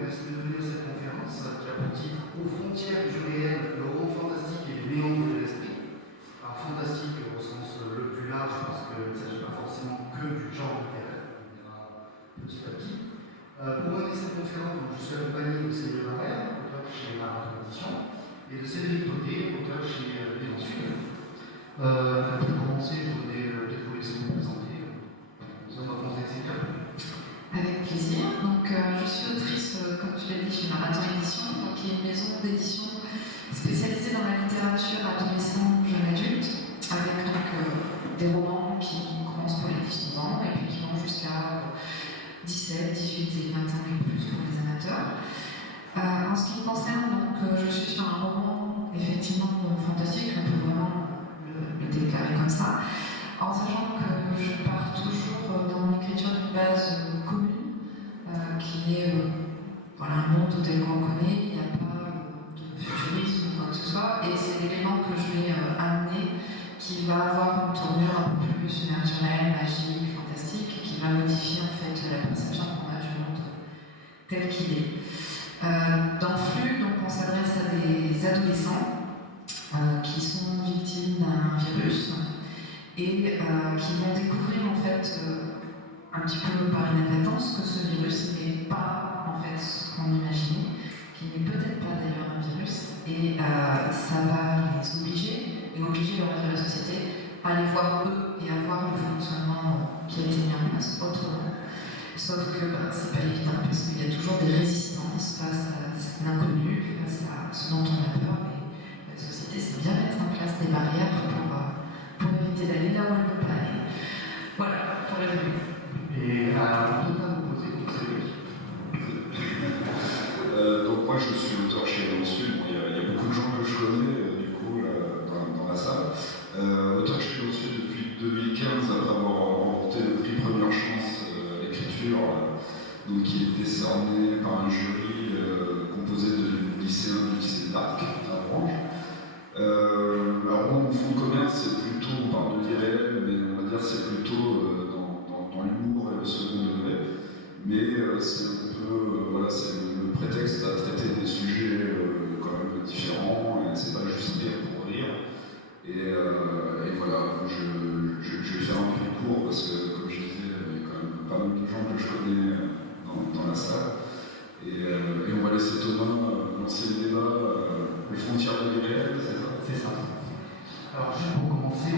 merci de venir à cette conférence qui a pour titre Aux frontières du réel, le roman fantastique et les méandres de l'esprit. Alors fantastique au sens le plus large parce qu'il ne s'agit pas forcément que du genre littéraire, on verra petit à petit. Pour mener cette conférence, je suis accompagné de Céline Barrère, auteur chez Marathon Édition, et de Cédric Poté, auteur chez Les Sud. Pour commencer, je voudrais peut-être vous laisser vous présenter. On va commencer avec Céline. Avec plaisir. Donc, je suis autrice, comme tu l'as dit, chez Marathon Édition, qui est une maison d'édition spécialisée dans la littérature adolescent, jeune adulte, avec donc des romans qui commencent pour les 19 ans et puis qui vont jusqu'à 17, 18 et 20 ans et plus pour les amateurs. En ce qui me concerne, donc, je suis sur un roman effectivement fantastique, on peut vraiment le déclarer comme ça, en sachant que je pars toujours dans mon écriture d'une base commune, qui est voilà, un monde tel qu'on le connaît, il n'y a pas de futurisme ou quoi que ce soit, et c'est l'élément que je vais amener qui va avoir une tournure un peu plus surnaturelle, magique, fantastique, qui va modifier en fait la perception qu'on a du monde tel qu'il est. Dans Flux, donc, on s'adresse à des adolescents qui sont victimes d'un virus et qui vont découvrir en fait un petit peu par inadvertance que ce virus n'est pas en fait ce qu'on imaginait, qu'il n'est peut-être pas d'ailleurs un virus, et ça va les obliger le reste de la société à les voir eux et à voir le fonctionnement qui a été mis en place autrement. Sauf que c'est pas évident parce qu'il y a toujours des résistances face à l'inconnu, face à ce dont on a peur, mais la société sait bien mettre en place des barrières pour éviter d'aller là où elle ne veut pas aller. Voilà, pour résumer. Et à total opposé, donc Cédric. Donc moi je suis auteur chez Les Sud, il y a beaucoup de gens que je connais du coup dans la salle. Auteur chez Les Sud depuis 2015 après avoir remporté le prix Première Chance l'écriture, donc qui est décerné par un jury composé de lycéens du lycée d'Arc à Orange. Alors moi mon fond de commerce c'est plutôt, on parle de l'irréel, mais on va dire c'est plutôt dans l'humour et le second degré, mais c'est un peu, voilà, c'est le prétexte à traiter des sujets quand même différents, et c'est pas juste rire pour rire, et voilà, je vais faire un peu court parce que, comme je disais, il y a quand même pas mal de gens que je connais dans la salle, et on va laisser Thomas lancer le débat aux frontières de l'irréel, c'est ça? C'est ça. Alors, juste pour commencer,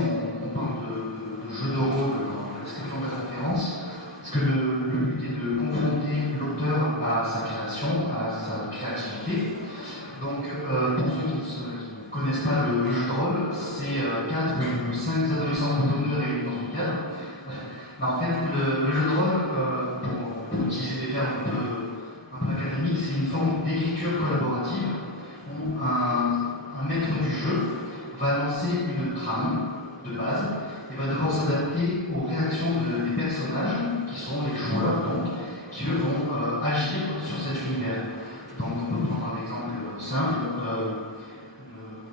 on parle de jeu de rôle dans la description de la conférence, parce que le but est de confronter l'auteur à sa création, à sa créativité. Donc, pour ceux qui ne connaissent pas le jeu de rôle, c'est 4 ou 5 adolescents boutonneux réunis dans une cadre. En fait, le jeu de rôle, pour utiliser des termes un peu académiques, c'est une forme d'écriture collaborative où un maître du jeu va lancer une trame de base et va devoir s'adapter aux réactions des personnages, qui sont les joueurs, donc, qui eux vont agir sur cet univers. Donc on peut prendre un exemple simple,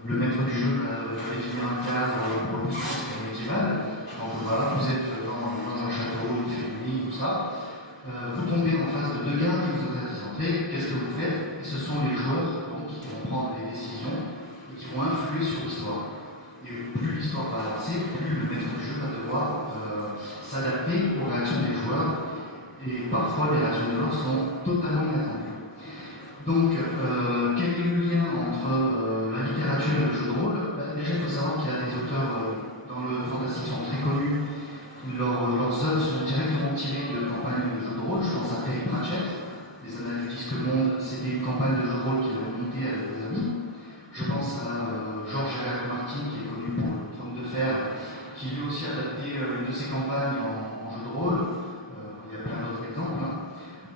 le maître du jeu va définir un cadre pour le médiéval. Donc voilà, vous êtes dans un château, il fait nuit, tout ça. Vous tombez en face de 2 gardes qui vous intéressent d'entrer, qu'est-ce que vous faites? Et ce sont les joueurs donc, qui vont prendre des décisions et qui vont influer sur l'histoire. Et plus l'histoire va avancer, plus le maître du jeu va devoir s'adapter aux réactions des joueurs, et parfois les réactions des joueurs sont totalement inattendues. Donc, quel est le lien entre la littérature et le jeu de rôle? Déjà, il faut savoir qu'il y a des auteurs dans le fantastique qui sont très connus. Leurs œuvres sont directement tirées de campagnes de jeux de rôle. Je pense à Terry Pratchett, des Annales du Disque Monde, c'est des campagnes de jeux de rôle qu'il a montées avec des amis. Je pense à Georges R. Martin, qui est connu pour le Trône de Fer, qui lui aussi a adapté une de ses campagnes en jeu de rôle. Il y a plein d'autres exemples.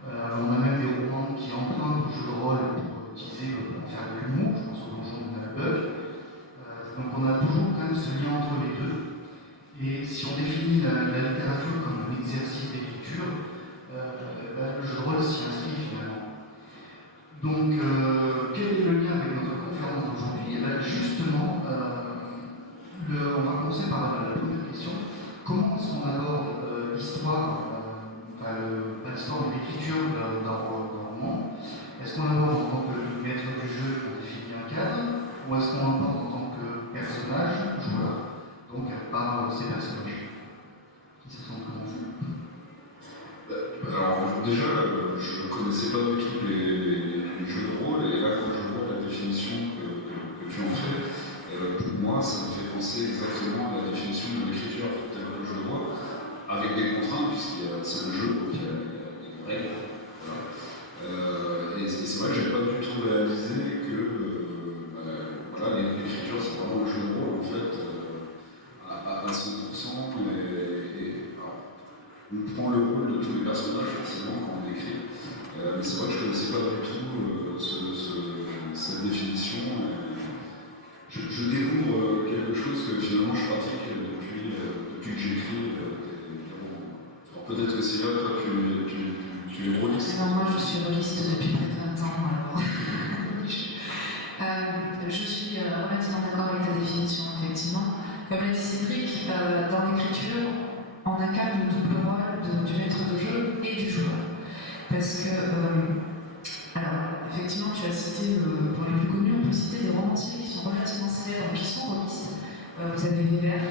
On a même des romans qui empruntent le jeu de rôle pour utiliser déjà, je ne connaissais pas du tout les jeux de rôle, et là, quand je vois la définition que tu en fais, pour moi, ça me fait penser exactement à la définition de l'écriture telle que je le vois, avec des contraintes, c'est un jeu, donc il y a des règles. Voilà. Et c'est vrai que je n'ai pas du tout réalisé que voilà, l'écriture, c'est vraiment un jeu de rôle, en fait, à 100%, alors, on prend le rôle de tous les personnages, forcément, quand on écrit. Mais c'est vrai que je ne connaissais pas du tout cette définition. Je découvre quelque chose que finalement je pratique depuis que j'écris. Peut-être que c'est là, toi, tu es rôliste. Non, moi je suis rôliste depuis près de 20 ans. Alors. Je suis relativement d'accord avec ta définition, effectivement. Comme l'a dit Cédric, dans l'écriture, on incarne le double rôle du maître de jeu et du joueur. Parce que, alors, effectivement, tu as cité, pour les plus connus, on peut citer des romanciers qui sont relativement célèbres, qui sont rôlistes. Vous avez Weber,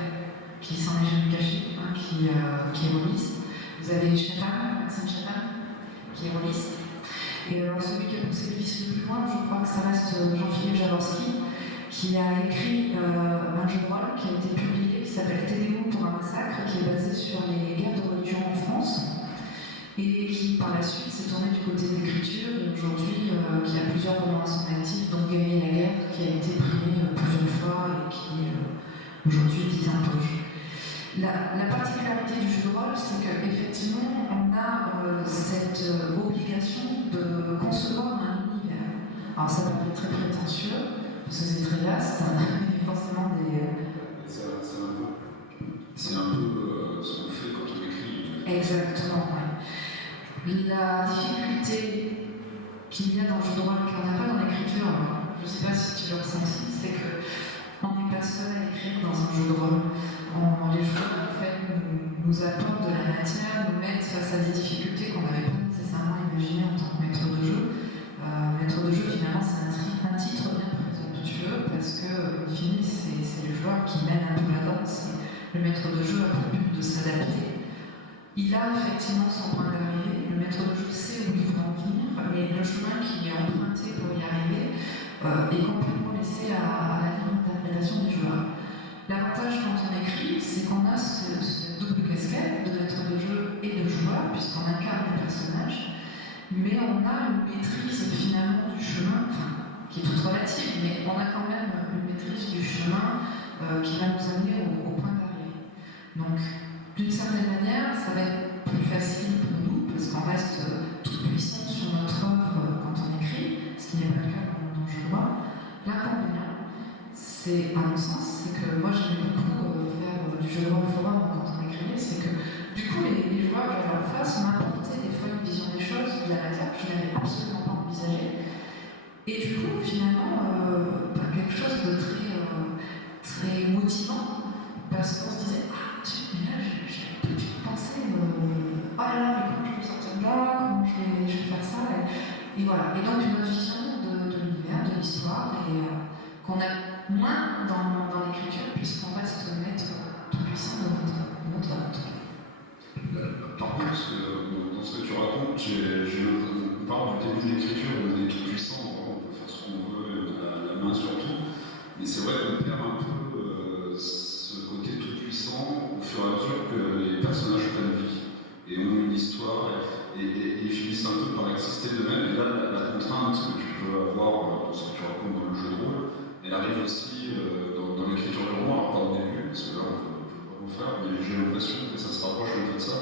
qui s'en est jamais caché, hein, qui est rôliste. Vous avez Chatham, Maxime Chatham, qui est rôliste. Et alors, celui qui a poussé le vice le plus loin, je crois que ça reste Jean-Philippe Jaworski, qui a écrit un jeu de rôle qui a été publié, qui s'appelle Télémo pour un massacre, qui est basé sur les guerres de religion en France, et qui par la suite s'est tourné du côté de l'écriture, et aujourd'hui qui a plusieurs romans à son actif, dont Gagner la guerre, qui a été primé plusieurs fois et qui est aujourd'hui édité en poche. La particularité du jeu de rôle, c'est qu'effectivement, on a cette obligation de concevoir un univers. Alors ça peut être très prétentieux, parce que c'est très vaste, il y a forcément des... C'est un peu ce qu'on fait quand on écrit. Exactement, oui. La difficulté qu'il y a dans le jeu de rôle, qu'on n'a pas dans l'écriture, je ne sais pas si tu le ressens aussi, c'est qu'on n'est pas seul à écrire dans un jeu de rôle. Les joueurs, en fait, nous apportent de la matière, nous mettent face à des difficultés qu'on n'avait pas nécessairement imaginées en tant que maître de jeu. Maître de jeu, finalement, c'est un titre bien présomptueux parce que, fini, c'est le joueur qui mène un peu la danse. Le maître de jeu a pour but de s'adapter. Il a effectivement son point d'arrivée, le maître de jeu sait où il veut en venir, mais le chemin qui est emprunté pour y arriver est complètement laissé à la libre interprétation des joueurs. L'avantage quand on écrit, c'est qu'on a ce double casquette de maître de jeu et de joueur, puisqu'on incarne le personnage, mais on a une maîtrise finalement du chemin, qui est toute relative, mais on a quand même une maîtrise du chemin qui va nous amener au point d'arrivée. Donc, d'une certaine manière, ça va être plus facile pour nous, parce qu'on reste tout puissant sur notre œuvre quand on écrit, ce qui n'est pas le cas dans le jeu de rôle. L'inconvénient, c'est, à mon sens, c'est que moi j'aimais beaucoup faire du jeu de rôle forum quand on écrivait, c'est que du coup les joueurs que j'avais en face m'apportaient des fois une vision des choses de la matière que je n'avais absolument pas envisagée. Et du coup, finalement, quelque chose de très motivant, parce qu'on se disait, ah, mais là j'avais pas du tout pensé, oh là là, mais comment je peux sortir de là, comment je vais faire ça, et voilà. Et donc une autre vision de l'univers, de l'histoire, et qu'on a moins dans l'écriture, puisqu'on reste maître tout puissant de notre œuvre. Par contre, dans ce que tu racontes, on parle du début de l'écriture, on est tout puissant, on peut faire ce qu'on veut, on a la main sur tout, mais c'est vrai qu'on perd un peu ce côté tout puissant au fur et à mesure que les personnages prennent vie et ont une histoire et ils finissent un peu par exister d'eux-mêmes. Et là, la contrainte que tu peux avoir dans ce que tu racontes dans le jeu de rôle, elle arrive aussi dans l'écriture du roman, pas au début, parce que là on ne peut pas le faire, mais j'ai l'impression que ça se rapproche un peu de ça,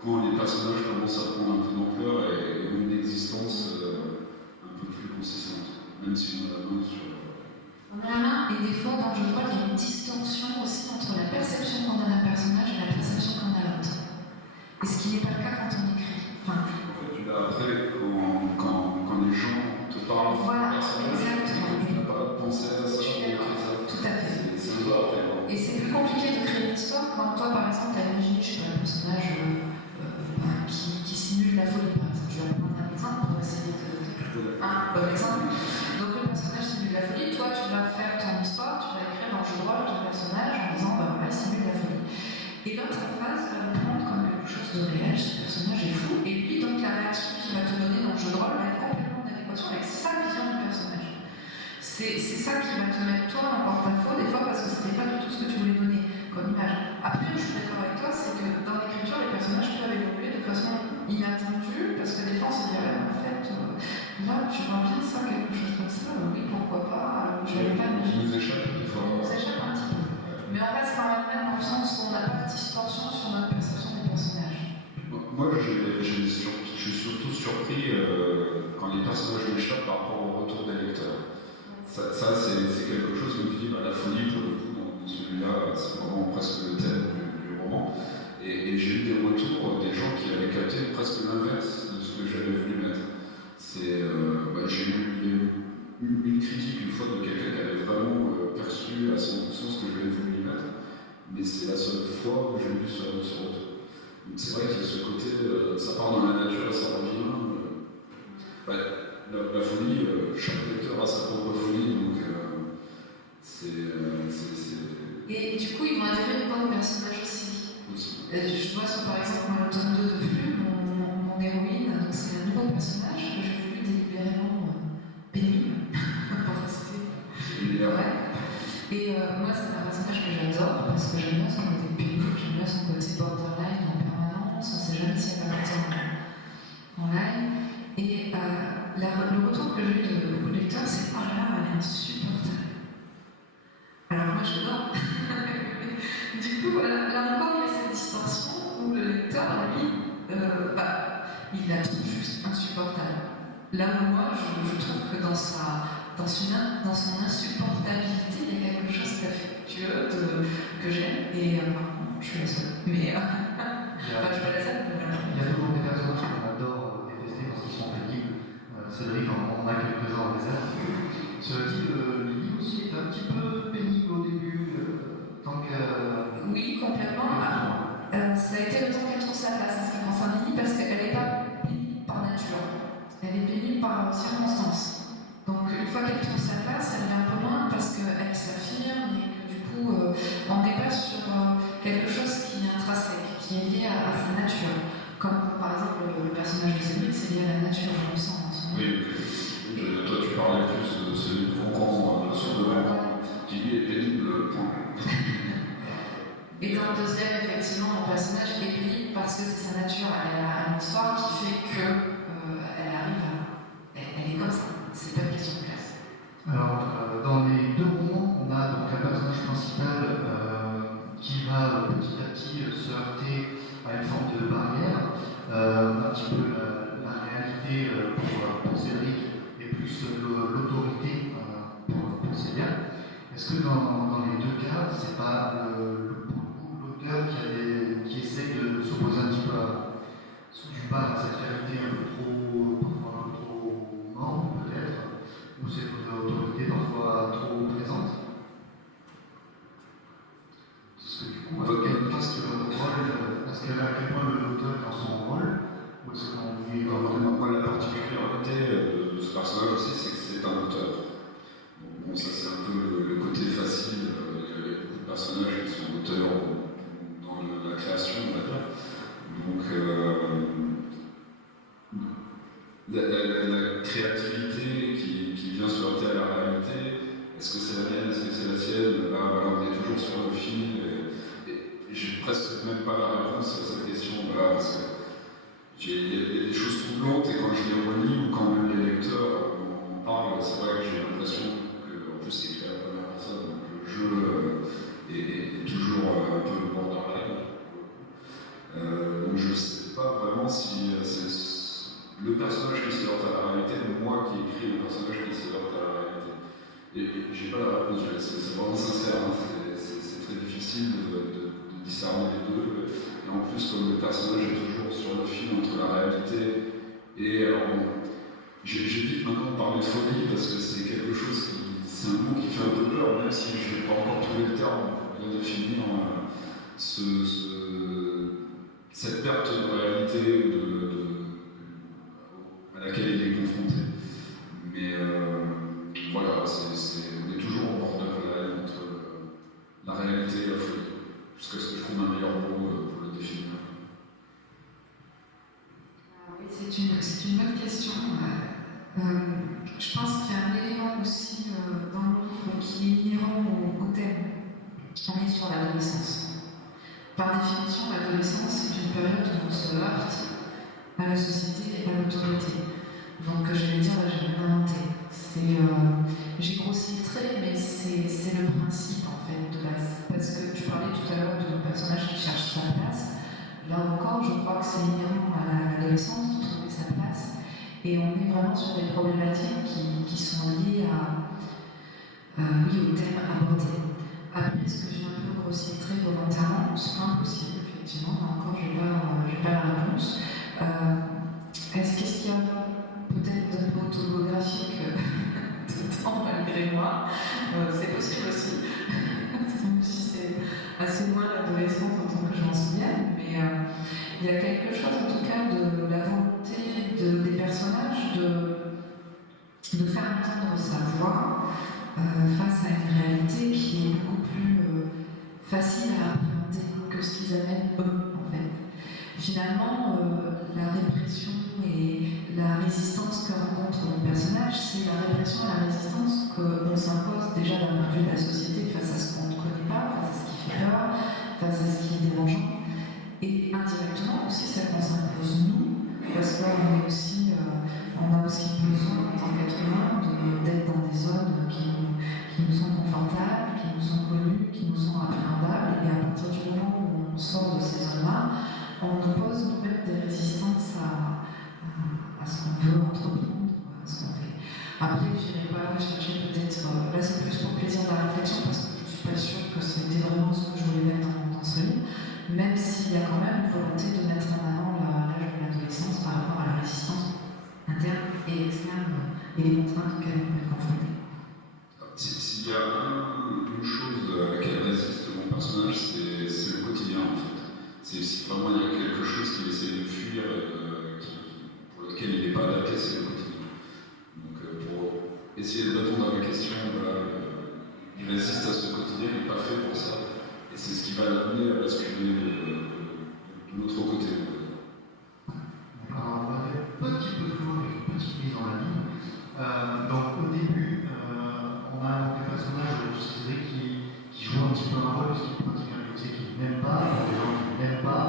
quand les personnages commencent à prendre un peu d'ampleur et ont une existence un peu plus consistante, même si on a la main sur... On a la main, et des fois dans le jeu de rôle, il y a une distorsion aussi entre la perception qu'on a d'un personnage et la perception qu'on a de l'autre. Et ce qui n'est pas le cas quand on écrit. Enfin, après, quand les gens te parlent voilà, personnage, exactement. tu n'as pas pensé à ça, tout à fait. C'est un peu après. Et c'est plus compliqué de créer une histoire quand toi, par exemple, tu as imaginé, je sais pas, un personnage qui simule la folie, par exemple. Je vais prendre un exemple pour essayer de... Un bon exemple. Donc le personnage simule la folie, toi tu vas faire ton histoire, tu vas écrire dans le jeu de rôle ton personnage en disant, bah voilà, il simule la folie. Et l'autre en face va le prendre comme quelque chose de réel, ce personnage est fou, et lui, donc la c'est ça qui va te mettre toi en porte-à-faux, des fois, parce que c'était pas du tout ce que tu voulais donner comme image. Après, je suis d'accord avec toi, c'est que dans l'écriture, les personnages peuvent évoluer de façon inattendue, parce que des fois, on se dit, ah, mais en fait, là, tu vois bien ça, quelque chose comme ça, oui, pourquoi pas, je n'avais pas Qui nous échappe des fois. on nous échappe un petit peu. Mais on reste quand même dans le sens où on n'a pas de distorsion sur notre perception des personnages. Moi, je suis surtout surpris quand les personnages m'échappent par rapport au retour des lecteurs. Ça c'est quelque chose où je me dis, la folie, pour le coup, dans celui-là, c'est vraiment presque le thème du roman. Et j'ai eu des retours des gens qui avaient capté presque l'inverse de ce que j'avais voulu mettre. J'ai eu une critique une fois de quelqu'un qui avait vraiment perçu à 100% ce que j'avais voulu mettre, mais c'est la seule fois où j'ai eu ce retour. C'est vrai qu'il y a ce côté, ça part dans la nature et ça revient. La folie, chaque lecteur a sa propre folie, donc Et du coup, ils vont intégrer plein de personnages aussi. Je vois sur par exemple dans le tome 2 de Flux, mon héroïne, c'est un nouveau personnage que j'ai voulu délibérément pénible pour rester. Ouais. Et moi, c'est un personnage que j'adore parce que j'aime bien son côté pénible, j'aime bien son côté borderline en permanence, on ne sait jamais si elle va partir en live. Et le retour que j'ai eu de beaucoup de lecteurs, c'est oh là là, elle est insupportable. Alors moi, j'adore. Du coup, là encore, il y a cette distorsion où le lecteur, lui, il la trouve juste insupportable. Là où moi, je trouve que dans son insupportabilité, il y a quelque chose d'affectueux que j'aime. Et je suis la seule. Mais je suis pas la seule. Il y a toujours des personnages qu'on adore détester parce qu'ils sont pénibles. Cédric en a quelques-uns en réserve. Cela dit, Lily aussi est un petit peu pénible au début, tant que. Oui, complètement. Ça a été le temps qu'elle trouve sa place en ce qui concerne Lily parce qu'elle n'est pas pénible par nature. Elle est pénible par circonstance. Donc une fois qu'elle trouve sa place, elle vient un peu loin parce qu'elle s'affirme et que du coup, on n'est pas sur quelque chose qui est intrinsèque, qui est lié à sa nature. Comme par exemple le personnage de Cédric, c'est lié à la nature, on le sent. Oui, toi tu parlais plus de celui de Concombre, sur de qui lui est pénible, point. Et dans le deuxième, effectivement, mon personnage est pénible parce que c'est sa nature. Elle a une histoire qui fait qu'elle arrive à. Elle est comme ça. C'est pas une question de classe. Alors, dans les deux romans, on a donc un personnage principal qui va petit à petit se heurter à une forme de barrière. Un petit peu la réalité pour Cédric et plus l'autorité pour Célia. Est-ce que dans les deux cas, c'est pas l'auteur qui essaie de s'opposer un petit peu d'une part à cette réalité un peu trop morne peut-être, ou cette autorité parfois trop présente? Parce que du coup, à quel point l'auteur est dans son rôle, ou est-ce qu'on lui est dans Moi, la particularité de ce personnage aussi, c'est que c'est un auteur. Bon, ça c'est un peu le côté facile. Il y a beaucoup de personnages qui sont auteurs dans la création, on va dire. Donc, la créativité qui vient se heurter à la réalité, est-ce que c'est la mienne, est-ce que c'est la sienne? Là, voilà, on est toujours sur le fil. Et j'ai presque même pas la réponse à cette question. Voilà, parce que il y a des choses troublantes et quand je les relis ou quand même les lecteurs en parlent, c'est vrai que j'ai l'impression que, en plus, c'est écrit à la première personne, donc le jeu est toujours un peu borderline. Donc je ne sais pas vraiment si c'est le personnage qui se heurte à la réalité ou moi qui écris le personnage qui se heurte à la réalité. Et j'ai pas la réponse, c'est vraiment sincère, hein, c'est très difficile de discerner les deux. Et en plus, comme le personnage est toujours sur le fil entre la réalité et... J'évite maintenant de parler de folie parce que c'est quelque chose c'est un mot qui fait un peu peur, même si je n'ai pas encore trouvé le terme pour bien définir cette perte de réalité à laquelle il est confronté. Mais voilà, on est toujours au bord de la ligne entre la réalité et la folie, jusqu'à ce que je trouve un meilleur mot pour le définir. Oui, c'est une bonne question. Je pense qu'il y a un élément aussi dans le qui est inhérent au thème. On est sur l'adolescence. Par définition, l'adolescence, c'est une période où on se heurte à la société et à l'autorité. Donc je vais dire, là, j'ai rien inventé. J'ai grossi le trait, mais c'est le principe en fait de base. Parce que tu parlais tout à l'heure de personnage qui cherche sa place. Là encore, je crois que c'est inhérent à l'adolescence de trouver sa place. Et on est vraiment sur des problématiques qui sont liées au thème abordé. Après, est-ce que j'ai un peu grossi le trait volontairement? C'est pas impossible, effectivement. Là encore, je n'ai pas la réponse. Qu'est-ce qu'il y a peut-être d'un peu autobiographique dedans, malgré moi? C'est possible aussi. Même si c'est assez loin l'adolescence en tant que je m'en souviens. Mais il y a quelque chose, en tout cas, de la volonté des personnages de faire entendre sa voix face à une réalité qui est beaucoup plus facile à appréhender que ce qu'ils amènent eux, en fait. Finalement, la répression et la résistance que rencontrent les personnages, c'est la répression et la résistance qu'on s'impose déjà d'un point de vue de la société face à ce qu'on ne connaît pas, face à ce qui fait peur, face à ce qui est dérangeant, et indirectement aussi celle qu'on s'impose nous, parce qu'on est aussi, on a aussi besoin en tant qu'être humain d'être dans des zones qui nous sont confortables, qui nous sont connues, qui nous sont appréhendables, et à partir du moment où on sort de ces zones-là, on oppose nous-mêmes des résistances à ce qu'on veut entreprendre, à ce qu'on fait. Après, je n'irai pas chercher peut-être, là c'est plus pour le plaisir de la réflexion, parce que je ne suis pas sûre que c'était vraiment ce que je voulais mettre dans ce livre, même s'il y a quand même une volonté de mettre en avant l'âge de l'adolescence par rapport à la résistance interne et externe et les contraintes auxquelles on est confronté. S'il y a une chose à laquelle résiste mon personnage, c'est le quotidien en fait. C'est si vraiment il y a quelque chose qu'il essaie de fuir et pour lequel il n'est pas adapté, c'est le quotidien. Donc pour essayer de répondre à ma question, il résiste à ce quotidien, il n'est pas fait pour ça. Et c'est ce qui va l'amener à basculer de l'autre côté. Alors, on va aller un petit peu plus loin avec une petite mise en la ligne. Donc au début, on a des personnages, Cédric, qui jouent un petit peu un rôle, puisqu'il pratique un métier qu'il n'aime pas, pour des gens qui n'aiment pas,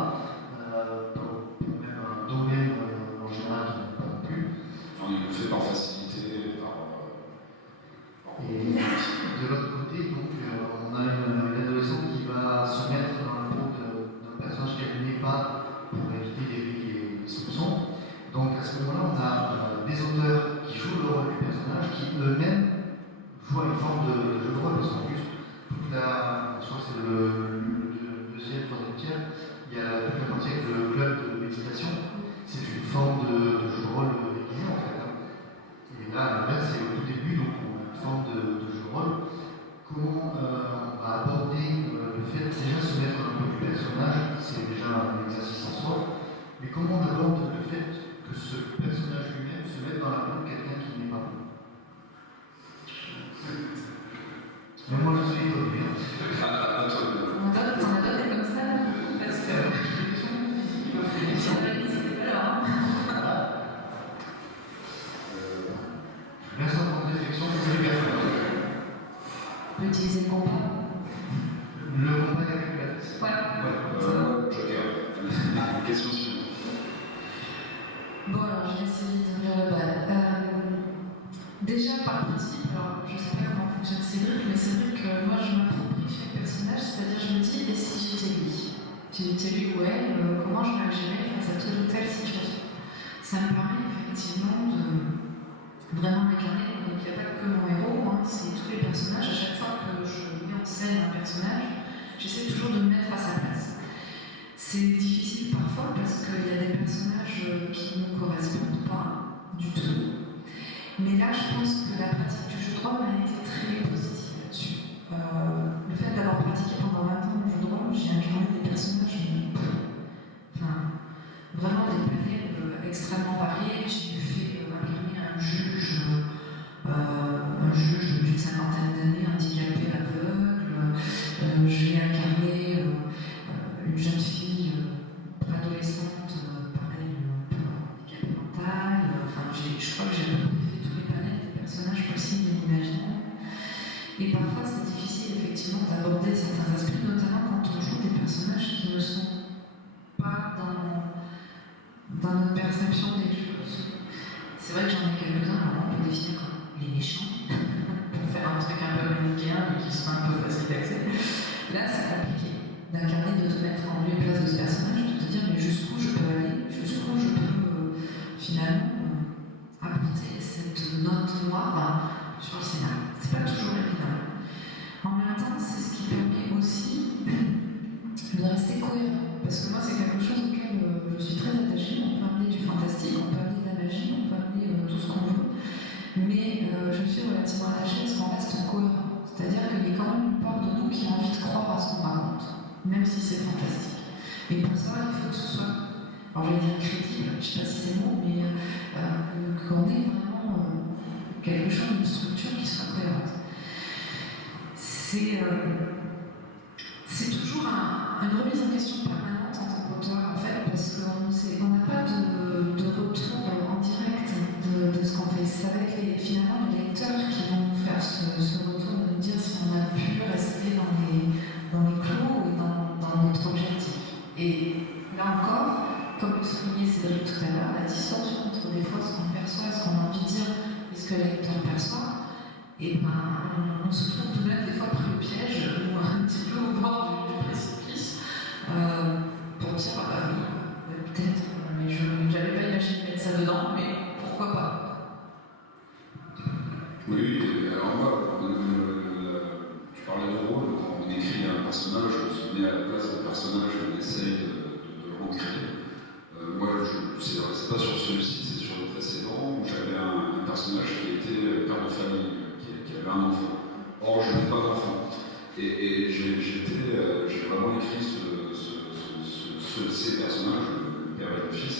pour même un domaine en général qui n'aime pas non plus. Enfin, il le fait par facilité, Et de l'autre côté, donc, on a une adolescente qui va se mettre dans le rôle d'un personnage qu'elle n'est pas pour éviter d'éveiller les soupçons. Donc à ce moment-là, on a des auteurs qui jouent le rôle du personnage, qui eux-mêmes jouent à une forme de jeu de rôle, parce qu'en plus, je crois que c'est le deuxième, troisième tiers, il y a toute la partie avec le club de méditation, c'est une forme de jeu de rôle déguisé en fait. Et là, c'est au tout début, donc on a une forme de jeu de rôle. Comment on va aborder le fait de déjà se mettre un peu du personnage, c'est déjà un exercice en soi, mais comment on aborde le fait que ce personnage lui-même se mette dans la peau de quelqu'un qui n'est pas bon. Mais moi je suis étonné. On a donné comme ça, parce que si on a dit c'était pas là. Je laisse en temps de réflexion pour le personnage. On peut utiliser le compas. Le combat calculatrice. Ouais. Joker. Question suivante. Bon, alors je vais essayer d'ouvrir le bal. Déjà, par principe, alors je ne sais pas comment fonctionne Cédric, mais c'est vrai que moi je m'approprie chaque personnage, c'est-à-dire je me dis, et si j'étais lui? Si j'étais lui ou elle, comment je réagirais face à telle ou telle situation? Ça me permet effectivement de vraiment m'incarner. Donc il n'y a pas que mon héros, hein, c'est tous les personnages. À chaque fois que je mets en scène un personnage, j'essaie toujours de me mettre à sa place. C'est difficile parfois parce qu'il y a des personnages qui ne correspondent pas du tout. Mais là, je pense que la pratique du jeu de rôle a été très positive là-dessus. Le fait d'avoir pratiqué pendant 20 ans le jeu de rôle, j'ai incarné des personnages, vraiment des panels extrêmement variés. J'ai fait incarner un juge d'une cinquantaine d'années, handicapé, aveugle. J'ai incarné une jeune fille adolescente, pareil, handicapée mentale. Je crois que j'ai fait tous les panels des personnages possibles et imaginables. Et parfois, c'est difficile effectivement d'aborder certains aspects, notamment quand on joue des personnages qui ne sont pas dans notre perception des choses. C'est vrai que j'en ai quelques-uns, alors on peut définir comme les méchants, pour faire un truc un peu manichéen, mais qui sont un peu facile d'accès. Là, c'est compliqué d'incarner, de te mettre en lieu et place de ce personnage, de te dire mais jusqu'où je peux aller, jusqu'où je peux finalement apporter cette note noire sur le scénario. C'est pas toujours évident. En même temps, c'est ce qui permet aussi de rester cohérent. Parce que moi, c'est quelque chose auquel je suis très attachée. On peut amener du fantastique, on peut amener de la magie, on peut amener tout ce qu'on veut. Mais je suis relativement attachée à ce qu'on reste cohérent. C'est-à-dire qu'il y a quand même une part de nous qui a envie de croire à ce qu'on raconte, même si c'est fantastique. Et pour ça, il faut que ce soit, alors je vais dire crédible, je ne sais pas si c'est le mot, mais qu'on ait vraiment quelque chose, une structure qui soit cohérente. C'est toujours une remise en question permanente en tant qu'auteur, en fait, parce qu'on n'a pas de retour en direct de ce qu'on fait. Ça va être finalement les lecteurs qui vont nous faire ce retour, de nous dire si on a pu rester dans les clous et dans notre objectif. Et là encore, comme le soulignait Cédric tout à l'heure, la distorsion entre des fois ce qu'on perçoit et ce qu'on a envie de dire et ce que le lecteur perçoit, et on se trouve tout de même des fois pris au piège ou un petit peu au bord du précipice pour dire oui, peut-être, mais je n'avais pas imaginé mettre ça dedans, mais pourquoi pas. Oui, alors moi, tu parlais de rôle, quand on écrit un personnage, on se met à la place d'un personnage et on essaye de le recréer. Moi, c'est pas sur celui-ci, c'est sur le précédent, où j'avais un personnage qui était père de famille, qui avait un enfant. Or, je n'ai pas d'enfant. Et j'ai vraiment écrit ces personnages, le père et le fils,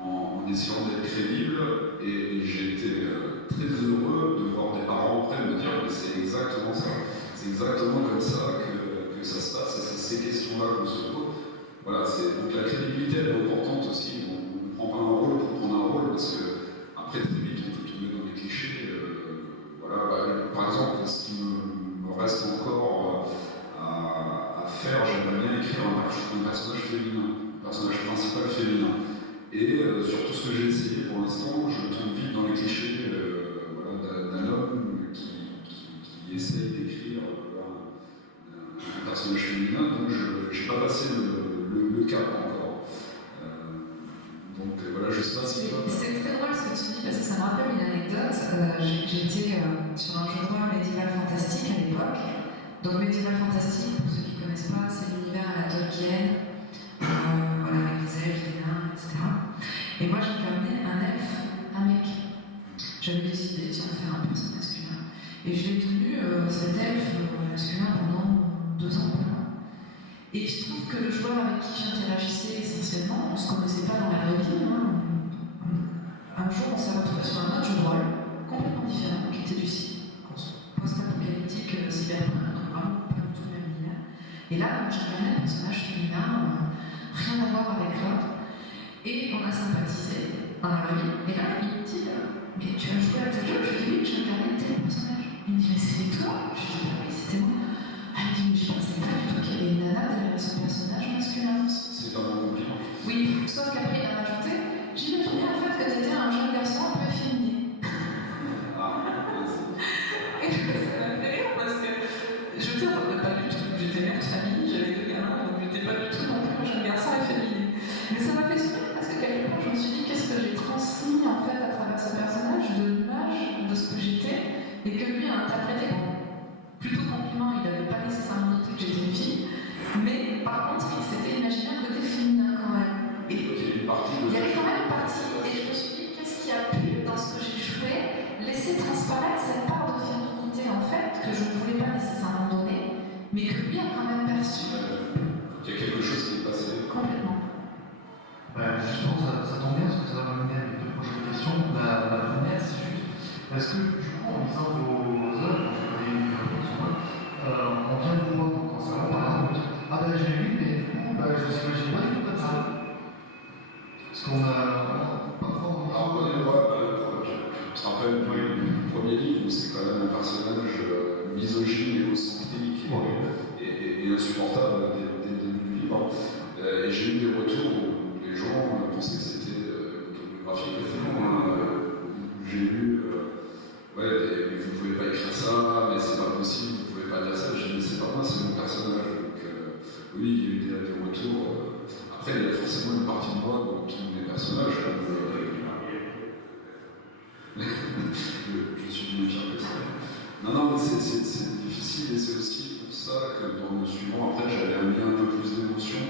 en essayant d'être crédible, et j'ai été très heureux de voir des parents après me dire mais c'est exactement ça, c'est exactement comme ça que ça se passe, et c'est ces questions-là qu'on se pose. Voilà, donc la crédibilité elle est importante aussi, on ne prend pas un rôle pour prendre un rôle, parce que après très vite on peut tomber dans les clichés. Par exemple, ce qui me reste encore à faire, j'aimerais bien écrire un personnage féminin, un personnage principal féminin. Et sur tout ce que j'ai essayé pour l'instant, je tombe vite dans les clichés d'un homme qui essaye d'écrire un personnage féminin, donc je n'ai pas passé le cap encore. Donc voilà, je sais pas si... C'est très drôle ce que tu dis, parce que ça me rappelle une anecdote. J'étais sur un jeu de rôle médiéval fantastique à l'époque. Donc médiéval fantastique, pour ceux qui ne connaissent pas, c'est l'univers à la Tolkien. Avec les elfes, les nains, etc. Et moi j'incarnais un elfe, un mec. J'avais décidé, tiens, de faire un personnage masculin. Et je l'ai tenu, cet elfe masculin, pendant 2 ans. Et il se trouve que le joueur avec qui j'interagissais essentiellement, on ne se connaissait pas dans la vraie vie. Un jour, on s'est retrouvé sur un autre jeu de rôle, complètement différent, qui était du post-apocalyptique cyberpunk, donc vraiment pas du tout le même univers. Et là, j'incarnais un personnage féminin. Rien à voir avec l'autre. Et on a sympathisé dans la vraie vie. Et là, il me dit mais tu as joué à tel jeu? Je lui dis oui, j'ai incarné tel personnage. Il me dit mais c'était toi? Je lui dis oui, c'était moi. Elle me dit mais je pensais pas du tout qu'il y avait une nana derrière ce personnage masculin. C'est un bon compliment. Oui, sauf qu'après il a rajouté j'imaginais en fait que tu étais un jeune garçon un peu efféminé. Et ça m'a fait rire parce que je veux dire, pas du tout. J'étais mère de famille, j'avais 2 gamins, donc j'étais pas du tout non plus un jeune garçon efféminé. Mais ça m'a fait sourire parce que quelque part je me suis dit qu'est-ce que j'ai transmis en fait à travers ce personnage de l'image de ce que j'étais, et que lui a interprété. Plutôt compliment, il n'avait pas nécessairement noté que j'étais une fille, mais par contre il s'était imaginé un côté féminin quand même. Et il y avait quand même une partie, et je me suis dit qu'est-ce qui a pu dans ce que j'ai joué laisser transparaître cette part de féminité en fait que je ne voulais pas nécessairement donner, mais que lui a quand même perçu. Il y a quelque chose qui est passé. Complètement. Justement, ça tombe bien parce que ça va m'amener à mes 2 prochaines questions. La première, c'est juste, est-ce que du coup, en lisant vos œuvres, je connais une réponse sur moi, on vient de vous voir quand ça va par exemple, ah ben j'ai lu, mais du coup, je ne s'imagine pas du tout comme ça. Parce qu'on a parfois... Alors, on est le droit, te rappelles du premier livre où c'est quand même un personnage misogyne, égocentrique et insupportable dès le début du livre. Et j'ai eu des retours où les gens pensaient que c'était autobiographique, où j'ai lu mais vous pouvez pas écrire ça, mais c'est pas possible, vous pouvez pas dire ça. J'ai dit mais c'est pas moi, c'est mon personnage. Donc oui, il y a eu des retours. Après, il y a forcément une partie de moi dans tous mes personnages. Je suis bien fier que ça. Non, mais c'est difficile et c'est aussi pour ça que dans le suivant, après, j'avais un lien un peu plus d'émotion,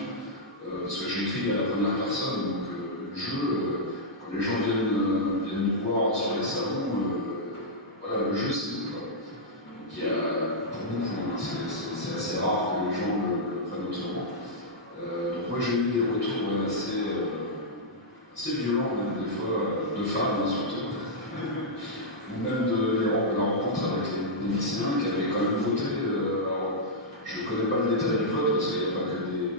parce que j'écris à la première personne, donc le jeu, quand les gens viennent nous voir sur les salons, voilà, le jeu c'est nous, quoi. Il y a pour beaucoup, c'est assez rare que les gens le prennent autrement. Donc moi j'ai eu des retours assez violents, même des fois, de femmes surtout. Ou même la rencontre avec des lycéens qui avaient quand même voté. Alors, je ne connais pas le détail du vote parce qu'il n'y a pas que des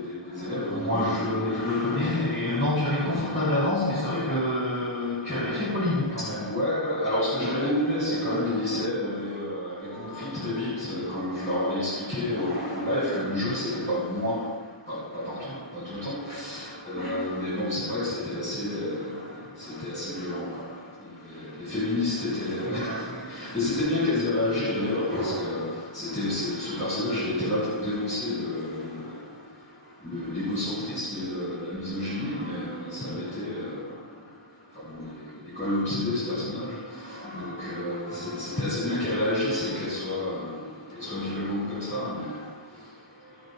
élèves. Moi, je le connais, et non, tu avais confortable d'avance, mais c'est vrai que tu avais fait polémique quand même. Ouais, alors ce que j'avais aimé, c'est quand même les lycéens avaient compris très vite, quand je leur avais expliqué en live que le jeu, c'était pas moi, pas partout, pas tout le temps. Mais bon, c'est vrai que c'était assez violent. Les féministes étaient. Et c'était bien qu'elles aient réagi d'ailleurs, parce que ce personnage était là pour dénoncer l'égocentrisme et la misogynie, mais ça avait été. Il est quand même obsédé ce personnage. Donc c'était assez bien qu'elle réagisse et qu'elle soit violente comme ça.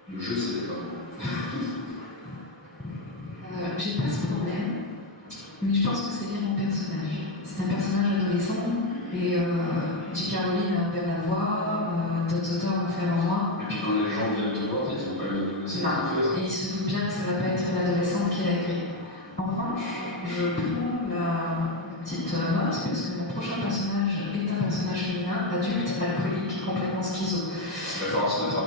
Mais le jeu, c'était pas bon. J'ai pas ce problème, mais je pense que c'est lié à mon personnage. C'est un personnage adolescent, et J. Caroline a ouvert la voie, d'autres auteurs l'ont fait avant moi. Et puis quand les gens viennent te voir, ils sont pas une adolescente. Et ils se doutent bien que ça va pas être une adolescente qui l'a écrit. En revanche, je prends la petite note parce que mon prochain personnage est un personnage féminin, adulte, alcoolique, complètement schizo. Il va falloir se mettre à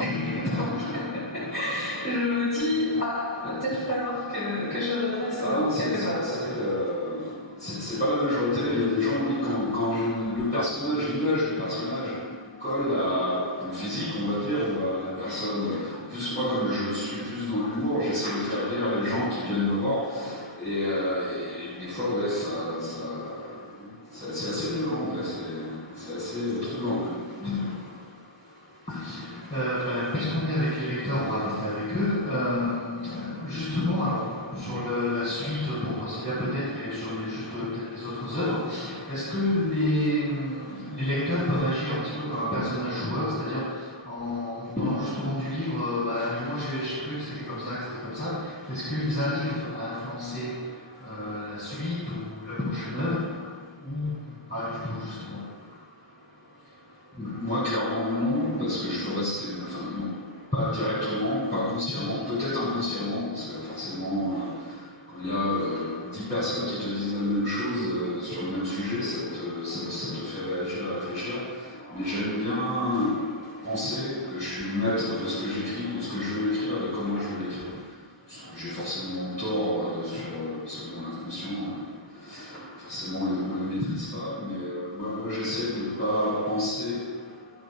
Je me dis, peut-être falloir que je redresse c'est pas la majorité, mais il y a des gens qui, quand l'image du personnage colle à le physique, on va dire, ou à la personne. Plus moi, comme je suis plus dans l'humour, j'essaie de faire rire les gens qui viennent me voir. Et des fois, ouais, c'est assez violent, ouais, c'est assez troublant. Puisqu'on est avec les lecteurs, on va rester avec eux. Justement, alors, sur la suite pour considérer peut-être et sur les autres œuvres, est-ce que les lecteurs peuvent agir un petit peu comme un personnage joueur, c'est-à-dire en parlant justement du livre, moi j'ai cru que c'était comme ça, est-ce qu'ils arrivent à influencer la suite ou la prochaine œuvre ou pas du tout justement? Moi, clairement, non, parce que je veux rester. Enfin, non. Pas directement, pas consciemment, peut-être inconsciemment, parce que forcément, quand il y a 10 personnes qui te disent la même chose sur le même sujet, ça te fait réagir, réfléchir. Mais j'aime bien penser que je suis maître de ce que j'écris, de ce que je veux écrire, de comment je veux l'écrire. J'ai forcément tort sur mon inconscient. Forcément, on ne le maîtrise pas, mais moi j'essaie de ne pas penser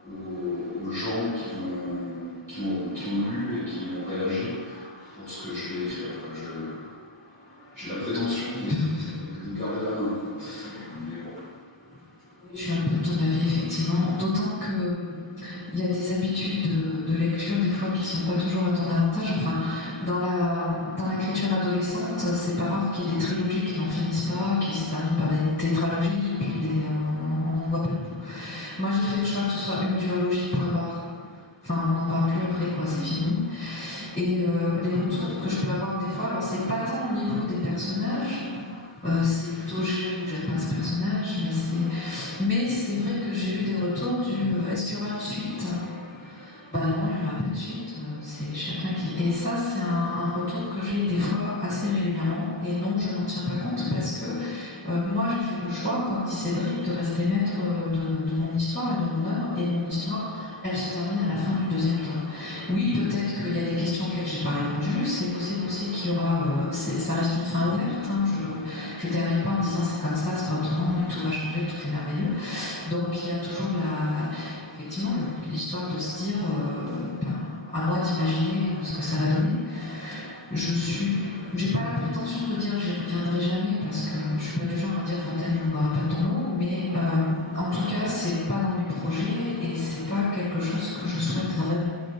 aux gens qui ont lu et qui ont réagi pour ce que je vais écrire. J'ai la prétention de garder la main. Mais bon. Je suis un peu de ton avis, effectivement, d'autant qu'il y a des habitudes de lecture, des fois, qui ne sont pas toujours à ton avantage. Enfin, dans l'écriture adolescente, c'est pas rare qu'il y ait des trilogies qui n'en finissent pas, qui se terminent par des tétralogies, et puis on voit pas. Moi, j'ai fait le choix que ce soit une duologie point barre. Enfin, on n'en parle plus après, quoi, c'est fini. Et les retours que je peux avoir des fois, alors c'est pas tant au niveau des personnages, c'est plutôt j'aime pas ce personnage, mais c'est vrai que j'ai eu des retours du est-ce qu'il y aura une suite? Ben non, il n'y aura pas de suite, c'est chacun qui. Et ça, c'est un retour que j'ai des fois assez régulièrement, et non, je n'en tiens pas compte parce que moi j'ai fait le choix, comme dit Cédric, de rester maître de mon histoire et de mon œuvre, et mon histoire, elle se termine à la fin du deuxième temps. Oui, peut-être qu'il y a des questions auxquelles je n'ai pas répondu, c'est possible aussi qu'il y aura. Ça reste une fin ouverte, hein. Je ne termine pas en disant c'est comme ça, c'est pas autrement, tout va changer, tout est merveilleux. besoin de se dire, à moi d'imaginer ce que ça va donner. J'ai pas la prétention de dire j'y reviendrai jamais parce que je suis pas du genre à dire Fontaine ne boira pas ton eau, mais en tout cas c'est pas dans mes projets et c'est pas quelque chose que je souhaite vraiment.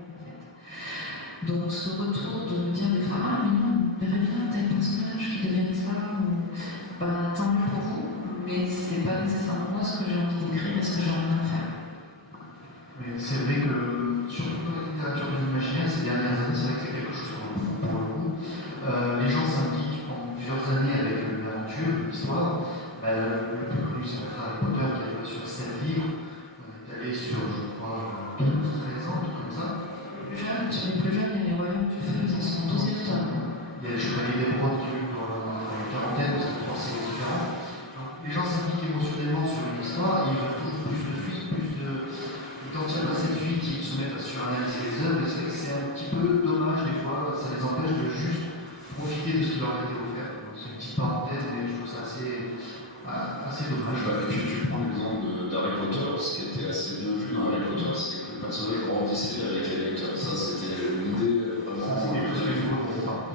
Donc ce retour de me dire des fois ah mais non, verrait bien tel personnage qui devienne ça, ou tant mieux pour vous, mais c'est pas nécessairement moi ce que j'ai envie d'écrire et ce que j'ai envie d'en faire. Mais c'est vrai que surtout dans la littérature de l'imaginaire, ces dernières années, c'est vrai que c'est quelque chose qu'on retrouve pour le coup. Les gens s'impliquent pendant plusieurs années avec l'aventure, l'histoire. Le plus connu, c'est Harry Potter qui a joué sur 7 livres. On est allé sur, je crois, 12, 13 ans, tout comme ça. Sur les plus jeunes, il y a les Royaumes du Feu, ils en sont au 12e tome. Il y a les Chevaliers d'Émeraude qui ont dans la quarantaine, parce que 3 séries différentes. Donc, les gens s'impliquent émotionnellement sur une histoire, et ils veulent toujours plus de suite, plus de. Et quand il n'y a pas cette suite, ils se mettent à suranalyser les œuvres, et c'est un petit peu dommage des fois, ça les empêche de juste profiter de ce qui leur a été offert. C'est une petite parenthèse, mais je trouve ça assez dommage. Et puis tu prends l'exemple d'Harry Potter, ce qui était assez bien vu dans Harry Potter, c'est que le personnage grandissait avec les lecteurs. Ça, c'était l'idée vraiment.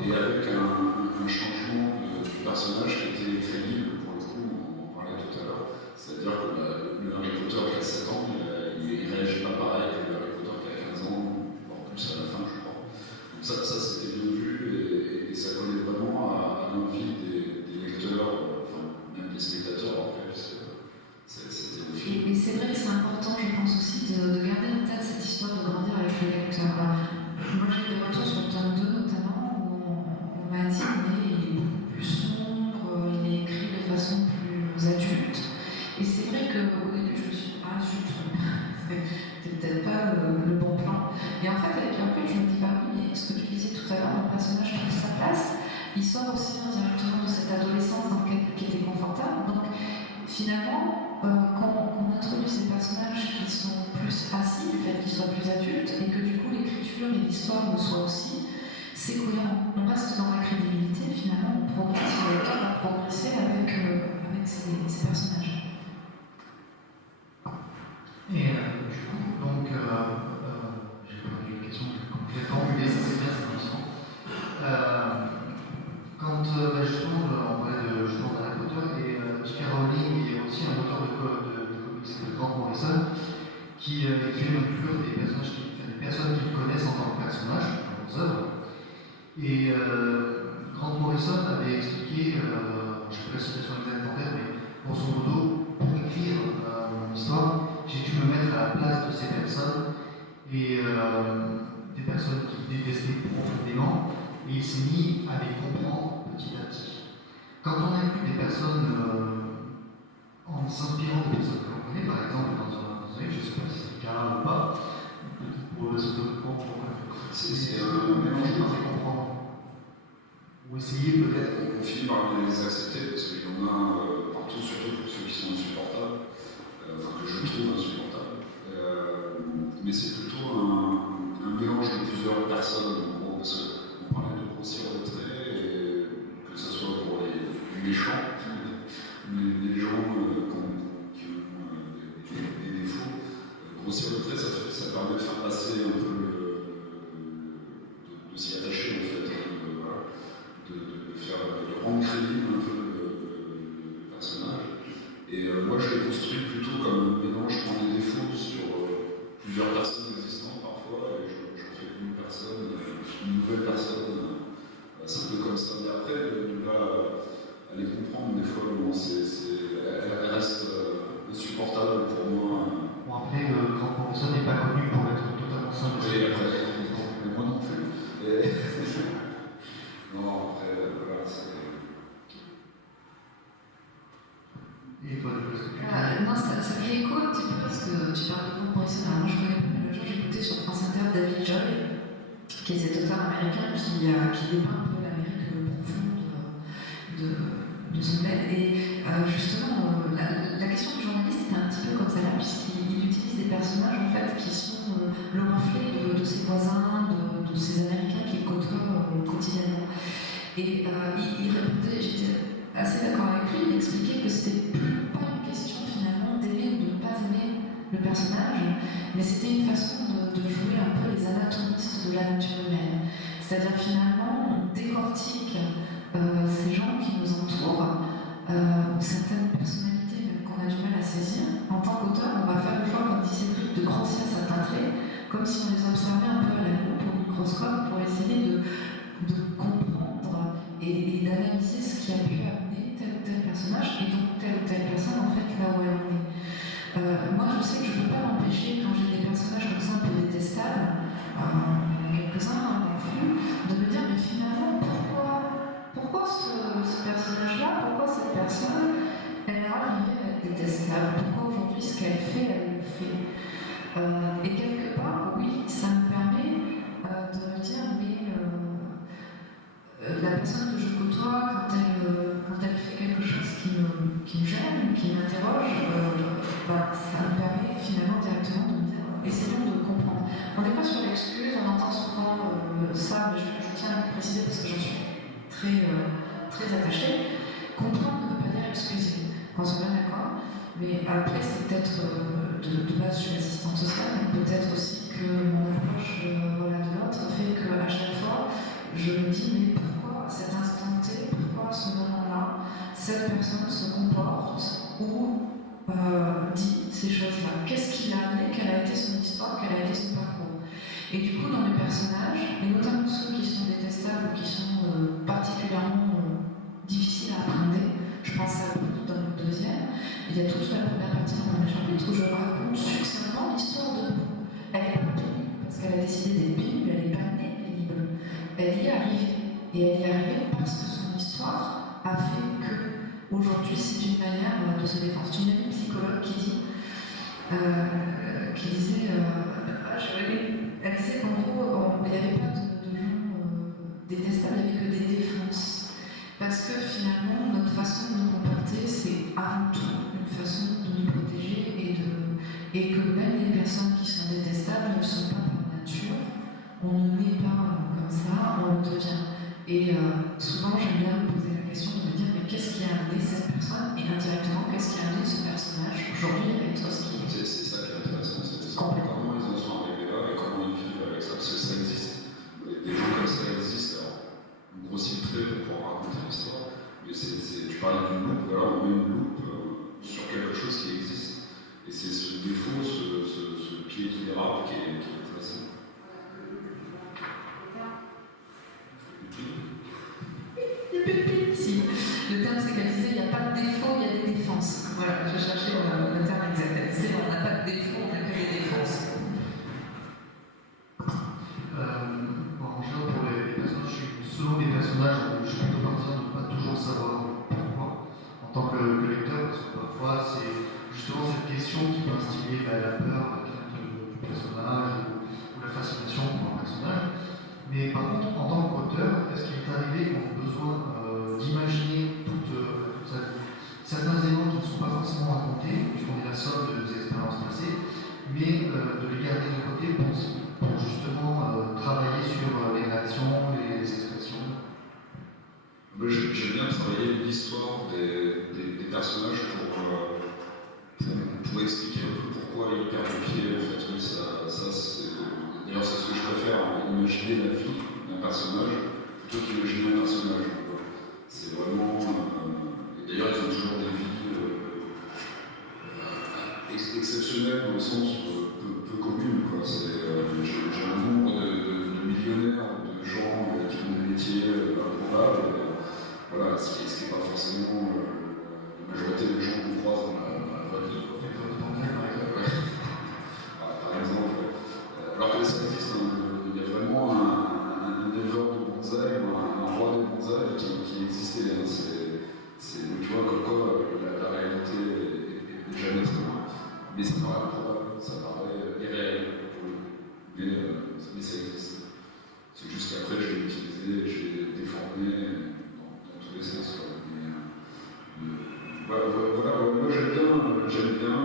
Et avec un changement du personnage qui était crédible, pour le coup, on en parlait tout à l'heure. C'est-à-dire que le Harry Potter qui a 7 ans, il ne réagit pas pareil que le Harry Potter qui a 15 ans, voire plus à la fin, je crois. Donc ça c'était bien vu et ça collait vraiment à l'envie des lecteurs, même des spectateurs après, c'était le film. Et c'est vrai que c'est important, je pense aussi, de garder en tête cette histoire de grandir avec le lecteur. Moi j'ai des retours sur le tome 2 notamment, où on m'a dit mais il est beaucoup plus sombre, il est écrit de façon plus adulte. Et c'est vrai qu'au début je me suis dit, ah zut, c'est peut-être pas le bon plan. Et en fait avec le recul je me dis, bah oui, mais ce que tu disais tout à l'heure, mon personnage trouve sa place, il sort aussi indirectement de cette adolescence dans laquelle il était confortable. Donc finalement, quand on introduit ces personnages qui sont plus assis, du fait qu'ils soient plus adultes, et que du coup l'écriture et l'histoire le soient aussi, c'est cohérent. On reste dans la crédibilité, finalement, on progresse, le lecteur va progresser avec ces personnages. Et du coup, donc, j'ai perdu une question complètement formulée, ça c'est bien, c'est intéressant. Quand justement, on parlait d'Harry Potter et J.K. Rowling est aussi un auteur de comics de Grant Morrison qui aime inclure des personnes qu'il connaissent en tant que personnages dans leurs œuvres. Et Grant Morrison avait expliqué, je ne sais pas si c'est son exact en tête, mais grosso modo, pour écrire mon histoire, j'ai dû me mettre à la place de ces personnes et des personnes qu'il détestait profondément, et il s'est mis à les comprendre petit à petit. Quand on inclut des personnes en s'inspirant des personnes que l'on connaît, par exemple dans un livre, je ne sais pas si c'est le cas ou pas, pour c'est un mélange de comprendre. Ou essayer peut-être. On finit par les accepter parce qu'il y en a partout, surtout pour ceux qui sont insupportables, que je trouve insupportables. Mais c'est plutôt un mélange de plusieurs personnes, en gros, parce qu'on parlait de grossir le trait, et que ce soit pour les méchants, les gens qui ont des défauts. Grossir le trait, ça permet de faire passer un peu de s'y attacher en fait, de rendre crédible un peu le personnage. Et moi je l'ai construit plutôt comme un mélange, je prends des défauts sur plusieurs personnes existantes parfois, et j'en fais une personne, une nouvelle personne, c'est un peu comme ça. Mais après, à les comprendre, des fois, bon, elle reste insupportable pour moi. Bon, après, Grant Morrison n'est pas connu pour être totalement simple. Oui, après, moi non plus. Non, après, voilà, c'est. Et toi, de ce que tu Non, ça fait écho un petit peu parce que tu parles de Grant Morrison. Alors, moi, je connais pas, mais le jour, j'ai écouté sur France Inter David Joy, qui est cet auteur américain qui dépeint un peu l'Amérique profonde de son bled. Et justement, la question du journaliste était un petit peu comme celle-là, puisqu'il utilise des personnages en fait qui sont le reflet de ses voisins, de ces Américains qu'il côtoie quotidiennement. Et il répondait, j'étais assez d'accord avec lui, il expliquait que c'était pas une question finalement d'aimer ou de ne pas aimer le personnage, mais c'était une façon de jouer un peu les anatomistes de la nature humaine. C'est-à-dire finalement, on décortique ces gens qui nous entourent, certaines personnalités même qu'on a du mal à saisir. En tant qu'auteur, on va faire le choix, comme dit Cédric, de grossir certains traits, comme si on les observait un peu à la loupe, au microscope, pour essayer de comprendre et d'analyser ce qui a pu amener tel ou tel personnage, et donc telle ou telle personne, en fait, là où elle en est. Moi, je sais que je ne peux pas m'empêcher, quand j'ai des personnages comme ça un peu détestables, quelques-uns dans le flux, de me dire, mais finalement, pourquoi ce personnage-là, pourquoi cette personne, elle est arrivée à être détestable? Pourquoi aujourd'hui ce qu'elle fait, elle le fait? Et quelque part, oui, ça me permet de me dire, mais la personne que je côtoie, quand elle fait quelque chose qui me gêne, qui m'interroge, ça me permet finalement directement de me dire, essayons de comprendre. On n'est pas sur l'excuse, on entend souvent ça, mais je tiens à le préciser parce que j'en suis très attachée. Comprendre ne veut pas dire excuser, on soit bien d'accord, mais après c'est peut-être de base je suis assistante sociale, mais peut-être aussi que mon approche de l'autre fait qu'à chaque fois je me dis, mais pourquoi à cet instant T, pourquoi à ce moment-là, cette personne se comporte ou dit ces choses-là? Qu'est-ce qui l'a amené? Quelle a été son histoire? Quel a été son parcours? Et du coup, dans mes personnages, et notamment ceux qui sont détestables ou qui sont particulièrement difficiles à appréhender, je pense à beaucoup dans le deuxième, il y a toute la première partie dans le chapitre où je raconte succinctement l'histoire de Boo. Elle n'est pas pénible parce qu'elle a décidé d'être pénible, elle n'est pas née pénible. Elle y est arrivée. Et elle y est arrivée parce que son histoire a fait que aujourd'hui c'est une manière de se défendre. C'est une amie psychologue qui disait, elle disait qu'en gros, il n'y avait pas de gens détestables, il n'y avait que des défenses. Parce que finalement, notre façon de nous comporter, c'est avant tout une façon de nous protéger et que même les personnes qui sont détestables ne sont pas par nature. On ne naît pas comme ça, on le devient. Et souvent, j'aime bien me poser la question de me dire, mais qu'est-ce qui a amené cette personne? Et indirectement, qu'est-ce qui a amené ce personnage aujourd'hui avec toi? C'est ça qui est intéressant, c'est comment ils en sont arrivés là et comment ils vivent avec ça, parce que ça existe. Des gens comme ça existent, alors on grossit le trait pour pouvoir raconter l'histoire, mais tu parlais d'une loupe, voilà, on met une loupe sur quelque chose qui existe. Et c'est ce défaut, ce pied qui dérape qui est intéressant. Si. Le terme c'est qu'elle disait il n'y a pas de défaut, il y a des défenses. Voilà, je cherchais le terme exact. Elle disait on n'a pas de défaut, on n'a que des défenses. En général, pour les personnages, selon les personnages, je suis plutôt partisan de ne pas toujours savoir pourquoi, en tant que lecteur, parce que parfois c'est justement cette question qui peut instiller la peur, la crainte du personnage ou la fascination pour un personnage. Mais par contre, en tant qu'auteur, est-ce qu'il est arrivé qu'on a besoin d'imaginer toute sa vie, certains éléments qui ne sont pas forcément racontés, puisqu'on est la somme de nos expériences passées, mais de les garder de côté pour justement travailler sur les réactions, les expressions? J'aime bien travailler l'histoire des personnages pour expliquer un peu pourquoi ils perdent le pied. En fait, oui, d'ailleurs, c'est ce que je préfère, imaginer la vie d'un personnage plutôt qu'imaginer un personnage. C'est vraiment. Et d'ailleurs, ils ont toujours des vies exceptionnelles dans le sens peu communes. J'ai un nombre de millionnaires, de gens qui ont des métiers improbables. Voilà, ce qui n'est pas forcément la majorité des gens qu'on croise dans la vraie vie. Par exemple. Alors que ça existe, il y a vraiment un éleveur de bonsaï, un roi des bonsaïs qui existait. Tu vois, comme quoi la réalité est jamais très loin. Mais ça paraît improbable, ça paraît irréel. Mais ça existe. C'est juste qu'après, je l'ai utilisé, je l'ai déformé dans tous les sens. Voilà, moi j'aime bien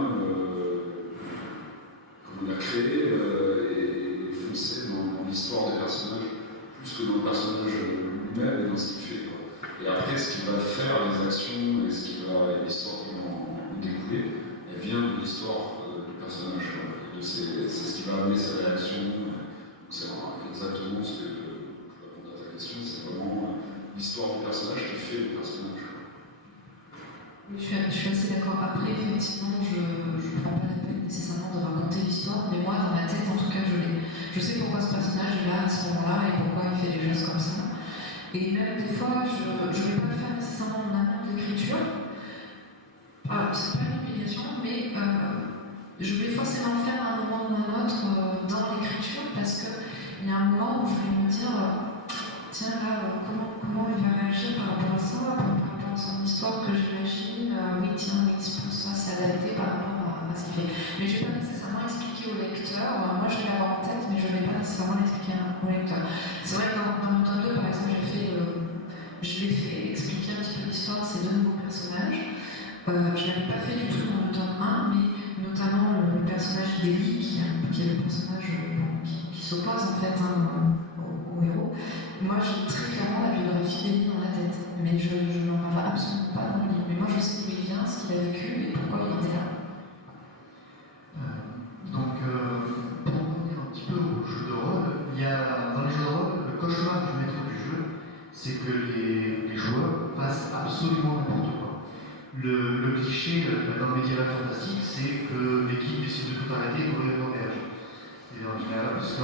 comment la créer et foncer dans l'histoire des personnages, plus que dans le personnage lui-même et dans ce qu'il fait. Et après, ce qui va faire les actions et l'histoire qui va en découler, elle vient de l'histoire du personnage. Je suis assez d'accord. Après, effectivement, je ne prends pas la peine nécessairement de raconter l'histoire, mais moi, dans ma tête, en tout cas, je l'ai. Je sais pourquoi ce personnage est là à ce moment-là et pourquoi il fait des choses comme ça. Et même des fois, je ne vais pas le faire nécessairement en amont de l'écriture. Ah, c'est pas une obligation, mais je vais forcément le faire à un moment ou à un autre dans l'écriture parce qu'il y a un moment où je vais me dire tiens, là, comment il va réagir par rapport à ça, par rapport à son histoire que j'imagine. Oui, tiens, oui, pour ça, c'est adapté par rapport à ce qu'il fait. Mais je ne vais pas nécessairement expliquer au lecteur. Moi, je vais l'avoir en tête, mais je ne vais pas nécessairement l'expliquer au lecteur. C'est vrai que dans mon tome 2, par exemple, je l'ai fait expliquer un petit peu l'histoire de ces deux nouveaux personnages. Je ne l'avais pas fait du tout dans le tome 1, mais notamment le personnage d'Ellie, qui est le personnage qui s'oppose en fait au héros. Moi, j'ai très clairement la biographie d'Ellie dans la tête, mais je n'en parle absolument pas dans le livre. Mais moi, je sais d'où il vient, ce qu'il a vécu et pourquoi il était là. Pour revenir un petit peu au jeu de rôle, il y a dans les jeux de rôle, le cauchemar du maître du jeu, c'est que les joueurs fassent absolument n'importe quoi. Le cliché dans le médiéval fantastique, c'est que l'équipe décide de tout arrêter pour aller au voyage. Et en général, c'est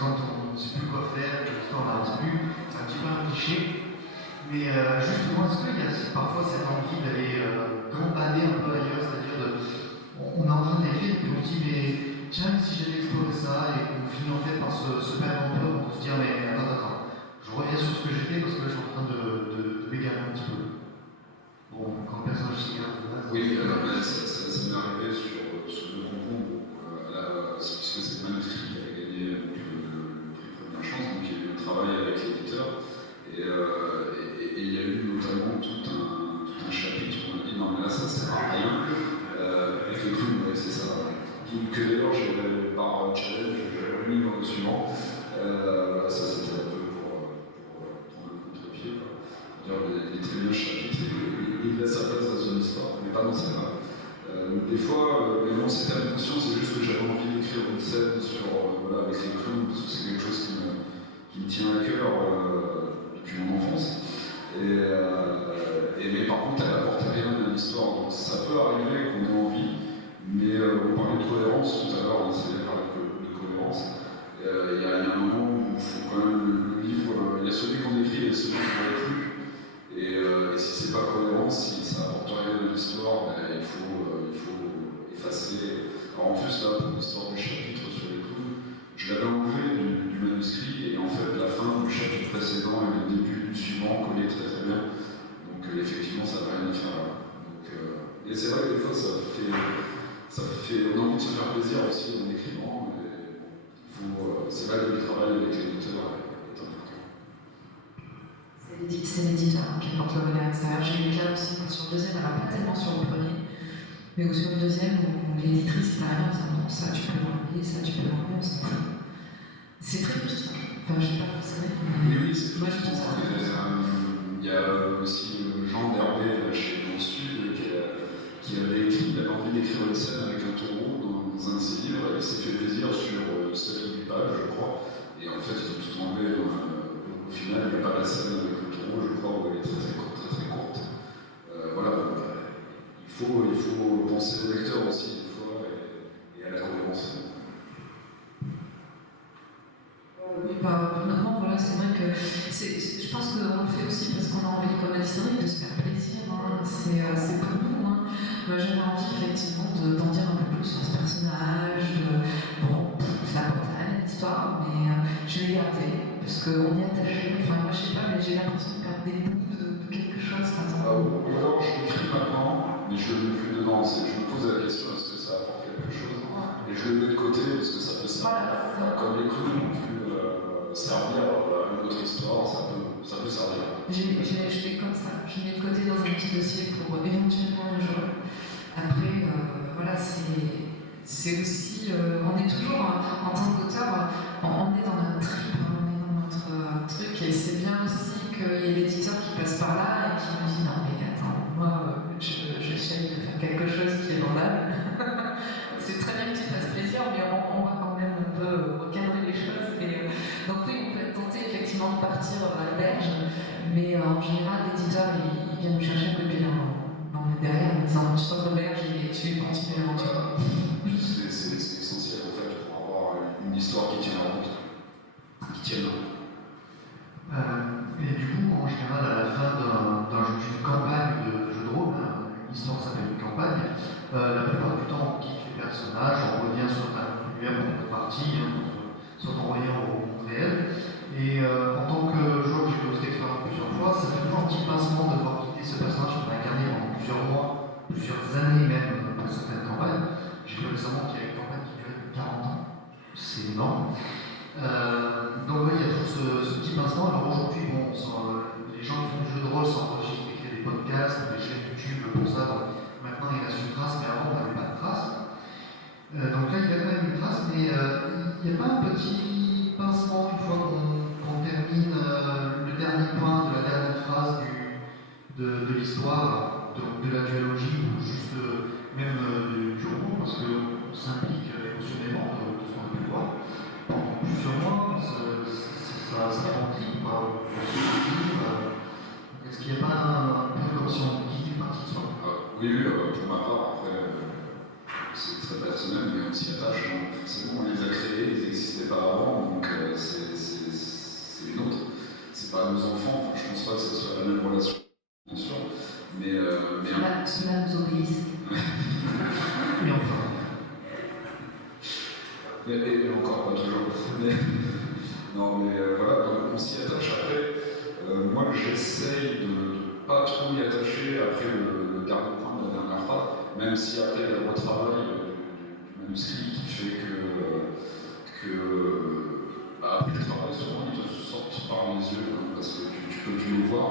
quand on ne sait plus quoi faire, que l'histoire n'avance plus, c'est un petit peu un cliché. Mais justement, est-ce qu'il y a parfois cette envie d'aller gambader un peu ailleurs, c'est-à-dire on est en train d'écrire et puis on se dit mais tiens, si j'avais exploré ça et qu'on finit en fait par se perdre un peu, on se dire mais attends, je reviens sur ce que j'ai fait parce que là je suis en train de m'égarer un petit peu. Bon, quand le personnage s'égare de base. Oui, ça m'est arrivé sur le concours, puisque c'est le manuscrit qui a gagné le prix Première Chance, donc il y a eu un travail avec l'éditeur, et il y a eu notamment tout un chapitre où on a dit non, mais là ça sert à rien, avec le clown, ouais, c'est ça. Que d'ailleurs, par challenge, j'ai remis dans le suivant. Ça c'était un peu pour prendre le contre-pied, dire les très bien chapitres. Il a sa place dans son histoire, mais pas dans celle-là. Des fois, mais bon, c'était inconscient, c'est juste que j'avais envie d'écrire une scène avec les clowns, parce que c'est quelque chose qui me tient à cœur depuis mon enfance. Mais par contre, elle n'apporte rien à l'histoire, donc ça peut arriver qu'on ait envie, mais on parlait de cohérence tout à l'heure, on essayait de parler de cohérence. Il y a un moment où il faut quand même le livre, il y a celui qu'on écrit et celui qu'on n'a plus. Et si c'est pas cohérent, si ça apporte rien de l'histoire, il faut effacer. Alors en plus, là, pour l'histoire du chapitre sur les clowns, je l'avais enlevé du manuscrit, et en fait, la fin du chapitre précédent et le début du suivant collaient très très bien. Donc effectivement, ça n'a rien à faire là. Et c'est vrai que des fois, on a envie de se faire plaisir aussi en écrivant, mais c'est là que le travail avec l'éditeur est important. C'est l'éditeur qui porte le regard extérieur. J'ai eu le cas aussi sur le deuxième, alors pas tellement sur le premier, mais sur le deuxième où l'éditrice est arrivée en disant non, ça tu peux l'enlever, ça tu peux l'enlever, on s'en fout. C'est très frustrant. Enfin, je sais pas, c'est vrai. Oui, c'est frustrant. Il y a aussi Jean Derbet chez Dans le Sud qui avait écrit, il avait envie d'écrire une scène avec un taureau dans un de ses livres, et il s'est fait plaisir sur 7 ou 8 pages, je crois. Et en fait, il a tout enlevé. Au final, il n'y a pas la scène avec le taureau, je crois, où elle est très courte. Voilà, il faut penser au lecteur aussi, des fois, et à la cohérence. Oui, maintenant, voilà, c'est vrai que je pense qu'on le fait aussi parce qu'on a envie, comme a dit Cédric, de se faire plaisir. Hein. C'est pour nous. Hein. J'avais envie, effectivement, d'en dire un peu plus sur ce personnage. Ça apporte rien à l'histoire, mais je l'ai gardé parce qu'on y est attaché. Enfin, moi, je sais pas, mais j'ai l'impression de perdre des bouts de quelque chose. Ou alors, je l'écris maintenant, mais je ne le mets plus dedans. Je me pose la question, est-ce que ça apporte quelque chose? Et je le mets de côté parce que ça peut servir. Voilà. Comme les clowns ont pu servir à une autre histoire, ça peut servir. Je fais comme ça. Je mets de côté dans un petit dossier pour éventuellement un jour. Après, voilà, c'est aussi. On est toujours, en tant qu'auteur, on est dans notre trip, on est dans notre truc, et c'est bien aussi qu'il y ait l'éditeur qui passe par là et qui me dit non, mais attends, moi, j'essaye de faire quelque chose qui est vendable. C'est très bien que tu fasses plaisir, mais on va quand même un peu recadrer les choses. Donc oui, on peut être tenté effectivement de partir à la berge, mais en général, l'éditeur, il vient nous chercher un peu plus dans le derrière en disant tu sors de l'auberge et tu continues l'aventure. C'est essentiel en fait pour avoir une histoire qui tient la route, qui tienne. Et du coup, en général, à la fin d'une campagne de jeu de rôle, une histoire s'appelle une campagne, la plupart du temps, on quitte les personnages, on revient sur un univers pour notre partie, soit en voyant au monde réel. Et en tant que joueur, j'ai eu cette expérience plusieurs fois, ça fait toujours un petit pincement de devoir quitter ce personnage qu'on a incarné pendant plusieurs mois, plusieurs années même pour certaines campagnes. J'ai vu récemment qu'il y a une campagne qui durait 40 ans. C'est énorme. Donc oui, il y a toujours ce petit pincement. Alors aujourd'hui, bon, les gens qui font du jeu de rôle s'enregistrent, écrivent des podcasts, des chaînes YouTube pour ça. Donc, maintenant, il reste une trace, mais avant, on n'avait pas de trace. Donc là, il y a quand même une trace, mais il n'y a pas un petit pincement une fois qu'on termine le dernier point de la dernière phrase de l'histoire, de la duologie, ou juste même du roman, parce qu'on s'implique émotionnellement de ce qu'on a pu voir. Pendant plusieurs mois, ça remplit quoi. Est-ce qu'il n'y a pas un peu comme si on quittait une partie de soi? Oui, pour ma part, après, c'est très personnel, mais on s'y attache. Forcément, on les a créés, ils n'existaient pas avant, donc c'est une autre. C'est pas nos enfants, enfin, je pense pas que ce soit la même relation, bien sûr. Mais Cela nous obéit. Et enfin. Et encore pas toujours. Non, mais voilà, donc on s'y attache. Après, moi j'essaye de ne pas trop m'y attacher après le dernier point de la dernière phrase, même si après il y a le retravail du manuscrit qui fait que après le travail, souvent ils te sortent par les yeux, parce que tu peux plus les voir.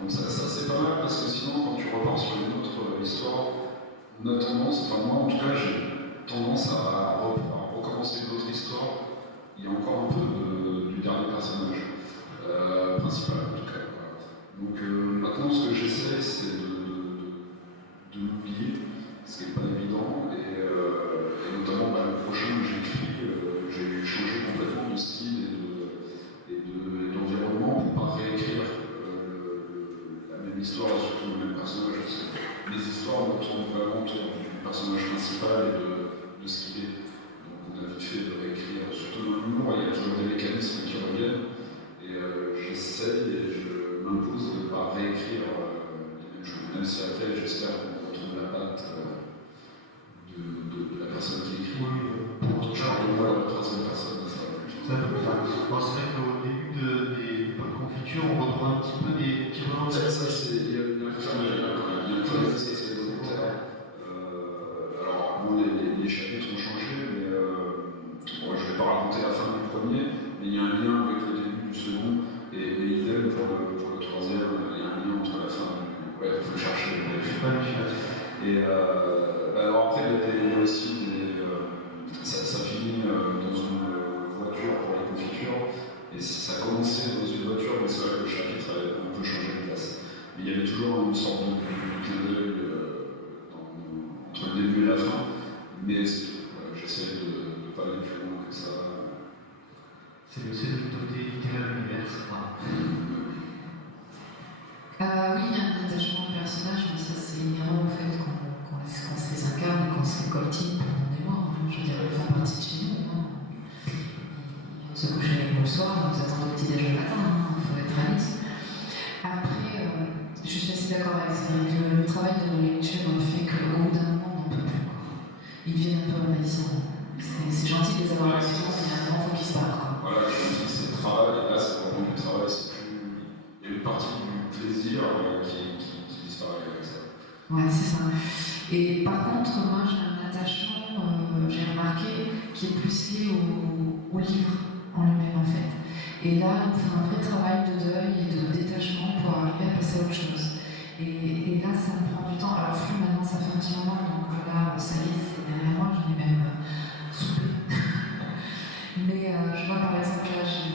Donc ça c'est pas mal, parce que sinon quand tu repars sur une autre histoire, on a tendance, enfin moi en tout cas j'ai tendance à recommencer une autre histoire. Il y a encore un peu du dernier personnage, principal en tout cas. Voilà. Donc maintenant ce que j'essaie c'est de l'oublier, ce qui n'est pas évident, et notamment le prochain que j'écris, j'ai changé complètement de style et d'environnement pour ne pas réécrire la même histoire et surtout le même personnage. Les histoires tournent vraiment autour du personnage principal et de ce qu'il est. On a vite fait de réécrire, surtout dans l'humour, il y a toujours des mécanismes qui reviennent, et j'essaye et je m'impose de ne pas réécrire les mêmes choses, même si après j'espère qu'on retrouve la patte de la personne qui écrit. Oui, pour autre chose, on voit la troisième personne, ça sera plus ça peut faire. Bon, c'est vrai qu'au début des pots de confiture, on retrouve un petit peu des petits relents. Ça, il y a une ça c'est volontaire. Alors, bon, les chapitres ont changé, mais bon, je ne vais pas raconter la fin du premier, mais il y a un lien avec le début du second, et idem pour le troisième, il y a un lien entre la fin du. Ouais, il faut le chercher. Et alors après, il y a aussi ça finit dans une voiture pour les confitures, et ça commençait dans une voiture, mais c'est vrai que le chapitre avait un peu changé de place. Mais il y avait toujours une sorte de clin d'œil entre le début et la fin, mais voilà, j'essaie de ne pas aller plus loin que ça. C'est le côté littéraire de l'univers, c'est ça. Oui, il y a un attachement au personnage, mais ça c'est inhérent au fait qu'on se les incarne et qu'on se les coltine pendant des mois. Je veux dire, ils font partie de chez nous. Ils viennent se coucher avec nous le soir, ils nous attendent au petit-déj le matin, il faut être réaliste. Après, je suis assez d'accord avec ça. Le travail de lecture fait qu'au bout d'un moment, on n'en peut plus. Ils deviennent un peu envahissants. C'est gentil de les avoir avec soi, mais à un moment, il faut qu'ils se partent. Voilà, je me dis que c'est le travail, et là c'est vraiment du travail, c'est plus. Il y a une partie du plaisir qui disparaît avec ça. Ouais, c'est ça. Et par contre, moi j'ai un attachement, j'ai remarqué, qui est plus lié au livre en lui-même en fait. Et là, on fait un vrai travail de deuil et de détachement pour arriver à passer à autre chose. Et là, ça me prend du temps. Alors, flux, maintenant, ça fait un petit moment, donc là, ça y est, c'est derrière moi, j'en ai même soupé. Mais je vois par exemple, là, j'ai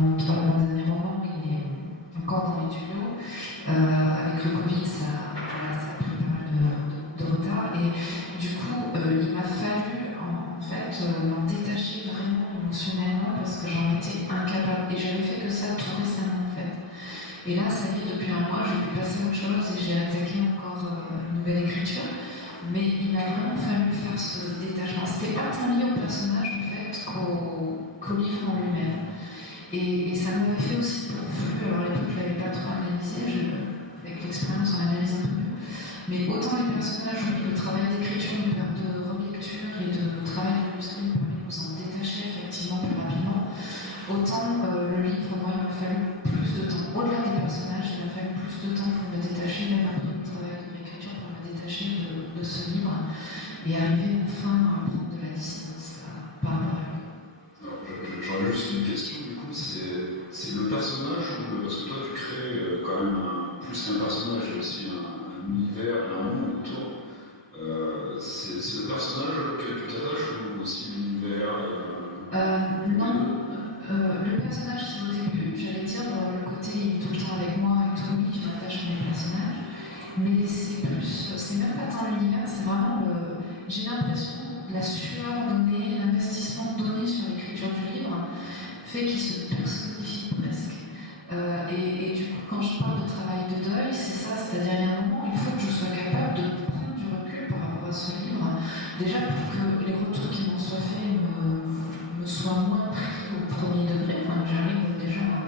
mon dernier roman qui est encore dans les tuyaux. Avec le Covid, ça a pris pas mal de retard. Et du coup, il m'a fallu en fait m'en détacher vraiment émotionnellement parce que j'en étais incapable. Et j'avais fait que ça tout récemment en fait. Et là, ça y est, depuis un mois, j'ai pu passer à autre chose et j'ai attaqué encore une nouvelle écriture, mais il m'a vraiment fallu faire ce détachement. C'était pas tant lié au personnage en fait qu'au livre en lui-même. Et ça m'avait fait aussi pour flux. Alors à l'époque, je l'avais pas trop analysé, avec l'expérience, on analyse un peu mieux. Mais autant les personnages, oui, le travail d'écriture, de relecture et de travail de manuscrit permet de nous en détacher effectivement plus rapidement, autant le livre, moi, il m'a fallu plus de temps. Au-delà des personnages, il m'a fallu plus de temps pour me détacher, même après le travail de l'écriture, pour me détacher de ce livre et arriver enfin à prendre de la distance par rapport à lui. J'aurais juste une question, du coup, c'est le personnage ou parce que toi tu crées quand même plus qu'un personnage, il y a aussi un univers, un monde autour. C'est le personnage auquel tu t'attaches ou aussi l'univers Non, le personnage c'est au début, j'allais dire le côté il est tout le temps avec moi et tout, oui, je m'attache à mes personnages, mais c'est même pas tant l'univers, c'est vraiment j'ai l'impression la sueur donnée, l'investissement donné sur l'écriture du livre fait qu'il se personnifie presque. Et du coup, quand je parle de travail de deuil, c'est ça, c'est-à-dire il y a un moment, il faut que je sois capable de prendre du recul par rapport à ce livre, déjà pour que les retours qui m'en soient faits me soient moins pris au premier degré, enfin, j'arrive déjà à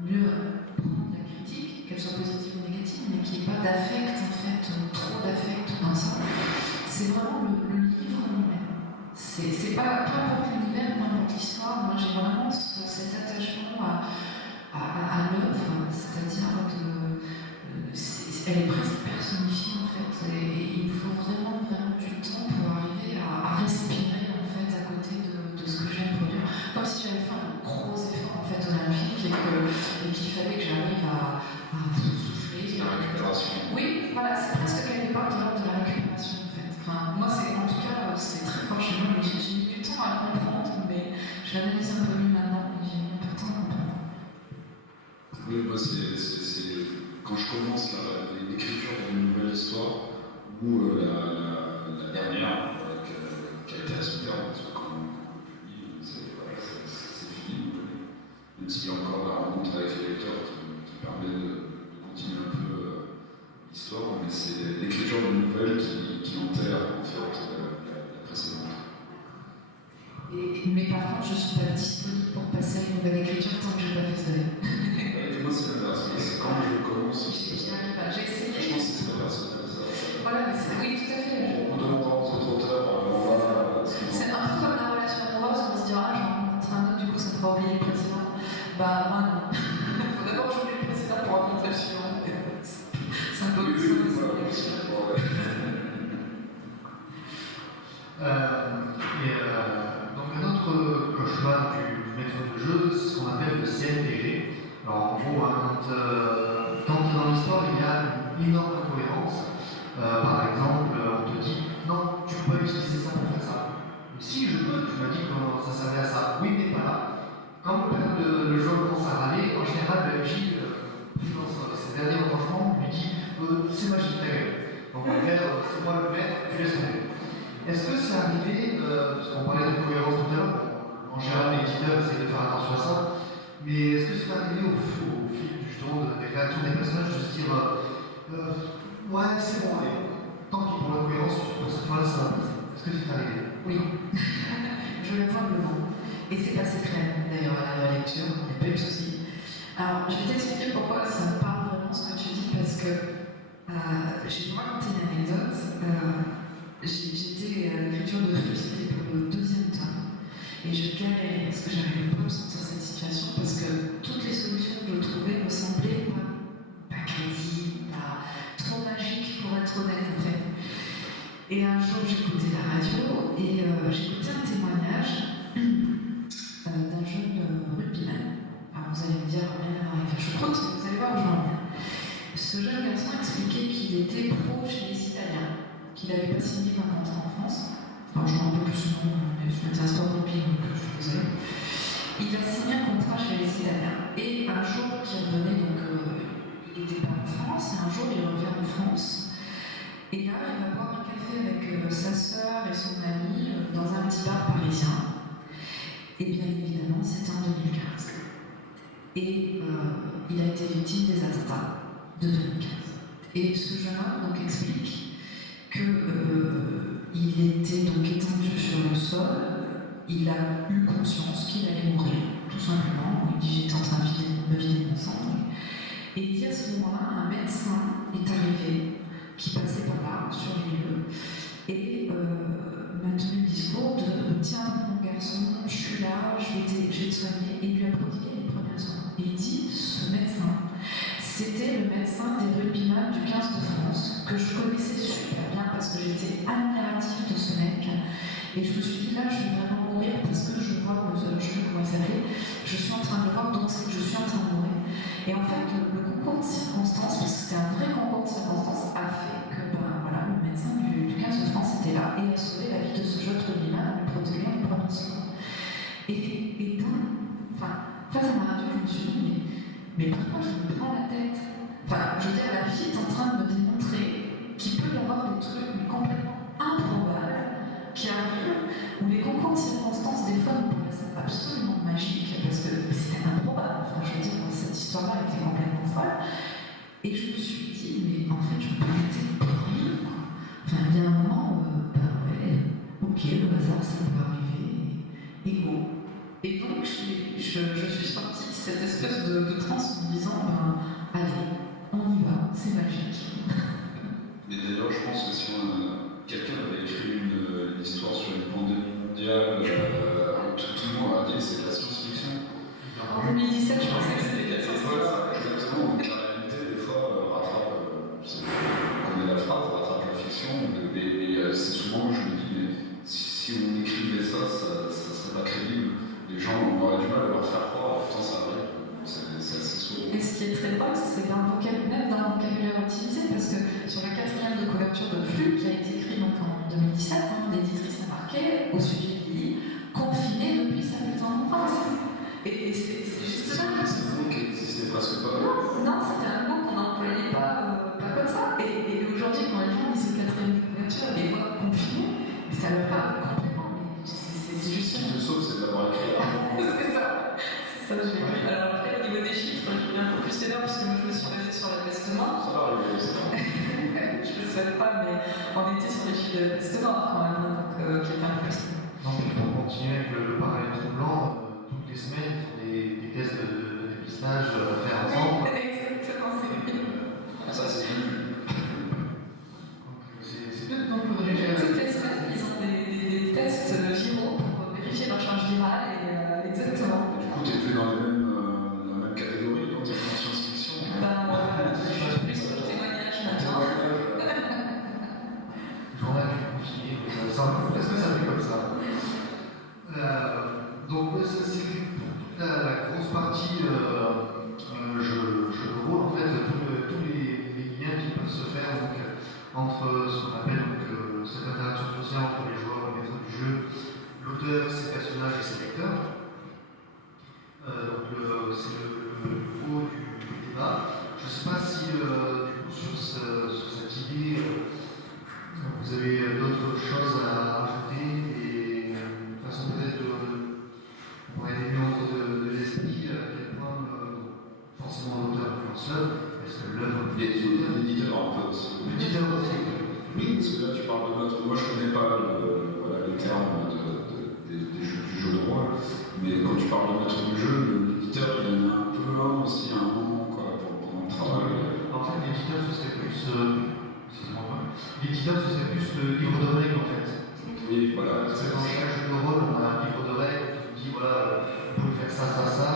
mieux prendre la critique, qu'elle soit positive ou négative, mais qu'il n'y ait pas d'affect, en fait, trop d'affect dans ça. C'est vraiment le livre en lui-même. C'est pas, peu importe l'univers, peu importe l'histoire, moi j'ai vraiment cet attachement à l'œuvre, c'est-à-dire elle est presque personnifiée en fait, et il me faut vraiment du temps pour arriver à respirer en fait à côté de ce que j'aime produire. Comme si j'avais fait un gros effort en fait olympique et qu'il fallait que j'arrive à souffler. C'est la récupération. Oui, voilà, c'est presque quelque part de l'ordre de la récupération en fait. Enfin, moi en tout cas c'est très fort chez moi, mais j'ai mis du temps à le comprendre, mais je l'analyse un peu mieux maintenant et j'ai mis un peu de temps à comprendre. Oui, moi c'est quand je commence l'écriture d'une nouvelle histoire ou la dernière qui a été à son terme, parce que quand on publie, c'est fini, même s'il y a encore la rencontre avec les lecteurs qui permet de continuer un peu l'histoire, mais c'est l'écriture d'une nouvelle qui enterre en fait la précédente. Mais par contre, je ne suis pas disponible pour passer à une nouvelle écriture tant que je n'ai pas fait ça. Moi, c'est l'inverse. C'est quand je commence. J'y arrive pas. J'ai essayé. Je pense que c'est très personnel, ça. Voilà, mais oui, tout à fait. On demande aux autres auteurs. C'est un peu comme la relation amoureuse, on se dira, je rencontre un autre, du coup, ça me fera oublier le précédent. Bah, moi, non. Il faut d'abord jouer le précédent pour rencontrer le suivant. C'est un peu comme ça. Donc un autre cauchemar du maître de jeu, c'est ce qu'on appelle le CNPG. Alors en gros, quand dans l'histoire il y a une énorme incohérence, par exemple, on te dit non, tu peux pas utiliser ça pour faire ça. Mais si je peux, tu m'as dit que ça servait à ça. Oui, mais pas là. Quand le joueur commence à râler, en général, le MJ, dans ses derniers retranchements, lui dit c'est magique, ta gueule. Donc c'est moi le maître, tu laisses tomber. Est-ce que c'est arrivé, parce qu'on parlait de cohérence tout à l'heure, en général l'éditeur essaie de faire attention à ça, mais est-ce que c'est arrivé au fil justement des réactions des personnages de se dire ouais c'est bon, allez, tant pis pour la cohérence, pour cette fois-là ça va passer. Est-ce que c'est arrivé? Oui, je le vois blanc. Et c'est assez clair d'ailleurs à la lecture, il n'y a pas eu de souci. Alors je vais t'expliquer pourquoi ça me parle vraiment ce que tu dis, parce que je vais vous raconter une anecdote. J'étais à l'écriture de flux, c'était pour le deuxième tome, et je galérais parce que j'arrivais pas à me sentir cette situation, parce que toutes les solutions que je trouvais me semblaient pas crédibles, pas trop magiques pour être honnête en fait. Et un jour j'écoutais la radio et j'écoutais un témoignage d'un jeune rugbyman. Alors vous allez me dire rien à voir avec la choucroute, mais vous allez voir où je veux en venir. Ce jeune garçon expliquait qu'il était pro chez les Italiens, qu'il n'avait pas signé quand il rentrait en France. Alors je m'en rappelle plus souvent, mais je m'intéresse pas au rugby, donc je suis désolée. Il a signé un contrat chez les Italiens. Et un jour qu'il revenait, donc il n'était pas en France, et un jour il revient en France. Et là, il va boire un café avec sa sœur et son ami dans un petit bar parisien. Et bien évidemment, c'était en 2015. Et il a été victime des attentats de 2015. Et ce jeune homme donc, explique qu'il était donc étendu sur le sol, il a eu conscience qu'il allait mourir, tout simplement. Il dit j'étais en train de me vider mon sang. Et il dit à ce moment-là, un médecin est arrivé, qui passait par là, sur les lieux, et m'a tenu le discours de tiens, mon garçon, je suis là, je vais te soigner, et il lui a prodigué les premiers soins. Et il dit ce médecin, c'était le médecin des rugbyman du 15 de France, que je connaissais super bien parce que j'étais admirative de ce mec. Et je me suis dit là, je vais vraiment mourir parce que je vois, je sais plus comment il s'appelait, je suis en train de le voir, donc c'est que je suis en train de mourir. Et en fait, le concours de circonstances, parce que c'était un vrai concours de circonstances, a fait que voilà, le médecin du 15 de France était là et a sauvé la vie de ce jeune rugbyman en lui protégeant les premiers secondes. Et face à ma radio, je me suis dit, mais pourquoi je me prends la tête? Enfin, je veux dire, la vie est en train de me démontrer qu'il peut y avoir des trucs complètement improbables qui arrivent, où les concours de circonstances, des fois, nous paraissent absolument magiques, parce que c'était improbable. Enfin, je veux dire, cette histoire-là était complètement folle. Et je me suis dit, mais en fait, je me prends la tête pour rien, quoi. Enfin, il y a un moment, ok, le hasard, ça peut arriver, et go. Et donc, je suis sortie de cette espèce de transe en me disant, allez, on y va, c'est magique. Et d'ailleurs, je pense que si quelqu'un avait écrit une histoire sur une pandémie mondiale, tout le monde aurait dit c'est de la science-fiction. En 2017, je pensais que c'était de la science-fiction. Voilà, exactement. Donc la réalité, des fois, rattrape, on connaît la phrase, rattrape la fiction, mais c'est souvent, je me dis, mais si on écrivait ça serait pas crédible. Les gens auraient du mal à leur faire croire, pourtant ça arrive, c'est assez souvent. Et ce qui est très drôle, c'est même d'un vocabulaire utilisé, parce que sur la 4e de couverture de Flux, qui a été écrit donc en 2017, l'éditrice a marqué au sujet de Lily, confiné depuis sa plus tendre enfance. Et c'est juste ça. C'est un mot qui n'existait presque pas. Non, c'était un mot qu'on n'employait pas comme ça. Et aujourd'hui, quand les gens disent 4e de couverture, les voix confinées, ça leur parle complètement. C'est juste. Ce qui te sauve, c'est de l'avoir écrit. C'est ça, je l'ai écrit. Alors après, au niveau des chiffres, je suis un peu plus sévère puisque moi je me suis basée sur la peste noire. Ça va arriver, c'est ça. Je ne le souhaite pas, mais on était sur les chiffres de la peste noire quand même, donc qui était un peu plus. Non, mais pour continuer avec le parallèle troublant, toutes les semaines, des tests de dépistage à faire ensemble. Exactement, c'est bien. Ça, c'est bien. C'est peut-être un peu rédigé. Toutes les semaines, ils ont des tests viraux pour vérifier leur charge virale et exactement. Du coup, tu es plus dans la même catégorie, donc tu es en science-fiction. Je suis plus sur le témoignage maintenant. Journal du confiné, est-ce que ça fait comme ça? Donc, c'est toute la grosse partie jeu de rôle, en fait, tous les liens qui peuvent se faire donc, entre ce qu'on appelle donc, cette interaction sociale entre les joueurs, le maître du jeu, l'auteur, ses personnages et ses lecteurs. C'est le gros du débat. Je ne sais pas si, du coup, sur cette idée, vous avez d'autres choses à ajouter et une façon peut-être pour aider les membres de l'esprit, à quel point forcément l'auteur influenceur, est-ce que l'œuvre Et l'éditeur un peu aussi. l'éditeur aussi. Oui, parce que là tu parles de notre. Moi je connais pas les termes du jeu de rôle, mais quand tu parles de notre du jeu, l'éditeur il en a un peu aussi à un moment quoi, pendant le travail. En fait, l'éditeur ce serait plus. L'éditeur ce serait plus le livre de règles en fait. Oui, voilà. Parce que dans chaque jeu de rôle, on a un livre de règles qui dit voilà, vous pouvez faire ça.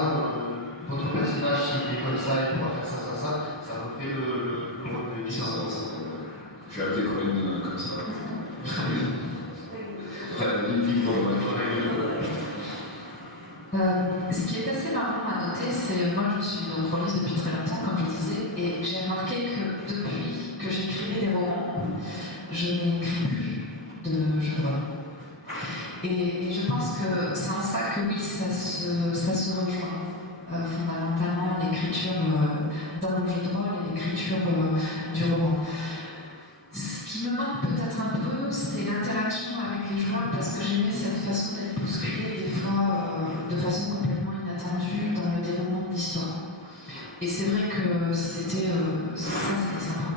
Votre personnage, s'il est comme ça, il pourra faire ça. Ça refait le rôle de l'éditeur. J'ai appelé Corinne comme ça. Livre de règles. Ce qui est assez marrant à noter, c'est moi je suis donc rôliste depuis très longtemps, comme je disais, et j'ai remarqué que depuis que j'écrivais des romans, je n'écris plus de jeux de rôle. Et je pense que c'est en ça que oui, ça se rejoint fondamentalement l'écriture dans le jeu de rôle et l'écriture du roman. Ce qui me manque peut-être un peu, c'est l'interaction avec les joueurs, parce que j'aimais cette façon d'être bousculée des fois de façon complètement inattendue dans le déroulement de l'histoire. Et c'est vrai que c'était sympa.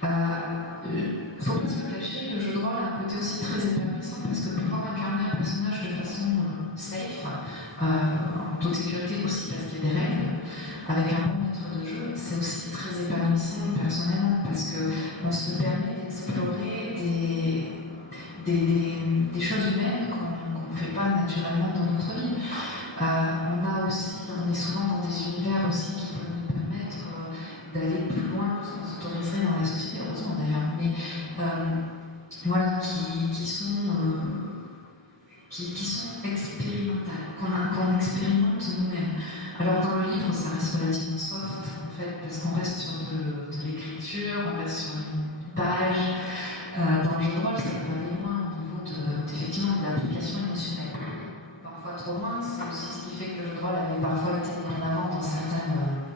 Faut pas se le cacher, le jeu de rôle a un côté aussi très épanouissant parce que pouvoir incarner un personnage de façon safe, en toute sécurité aussi parce qu'il y a des règles, avec un bon maître de jeu, c'est aussi très épanouissant personnellement parce qu'on se permet d'explorer des choses humaines qu'on ne fait pas naturellement dans notre vie. On est souvent dans des univers aussi qui peuvent nous permettre d'aller plus loin que ce qu'on s'autoriserait dans la société, heureusement d'ailleurs, mais voilà, qui sont expérimentales, qu'on expérimente nous-mêmes. Alors dans le livre, ça reste relativement soft, en fait, parce qu'on reste sur de l'écriture, on reste sur une page. Dans le jeu de rôle, ça peut aller loin au niveau effectivement de l'application émotionnelle. Parfois trop loin, c'est aussi ce qui fait que le jeu de rôle avait parfois été mis en avant dans certaines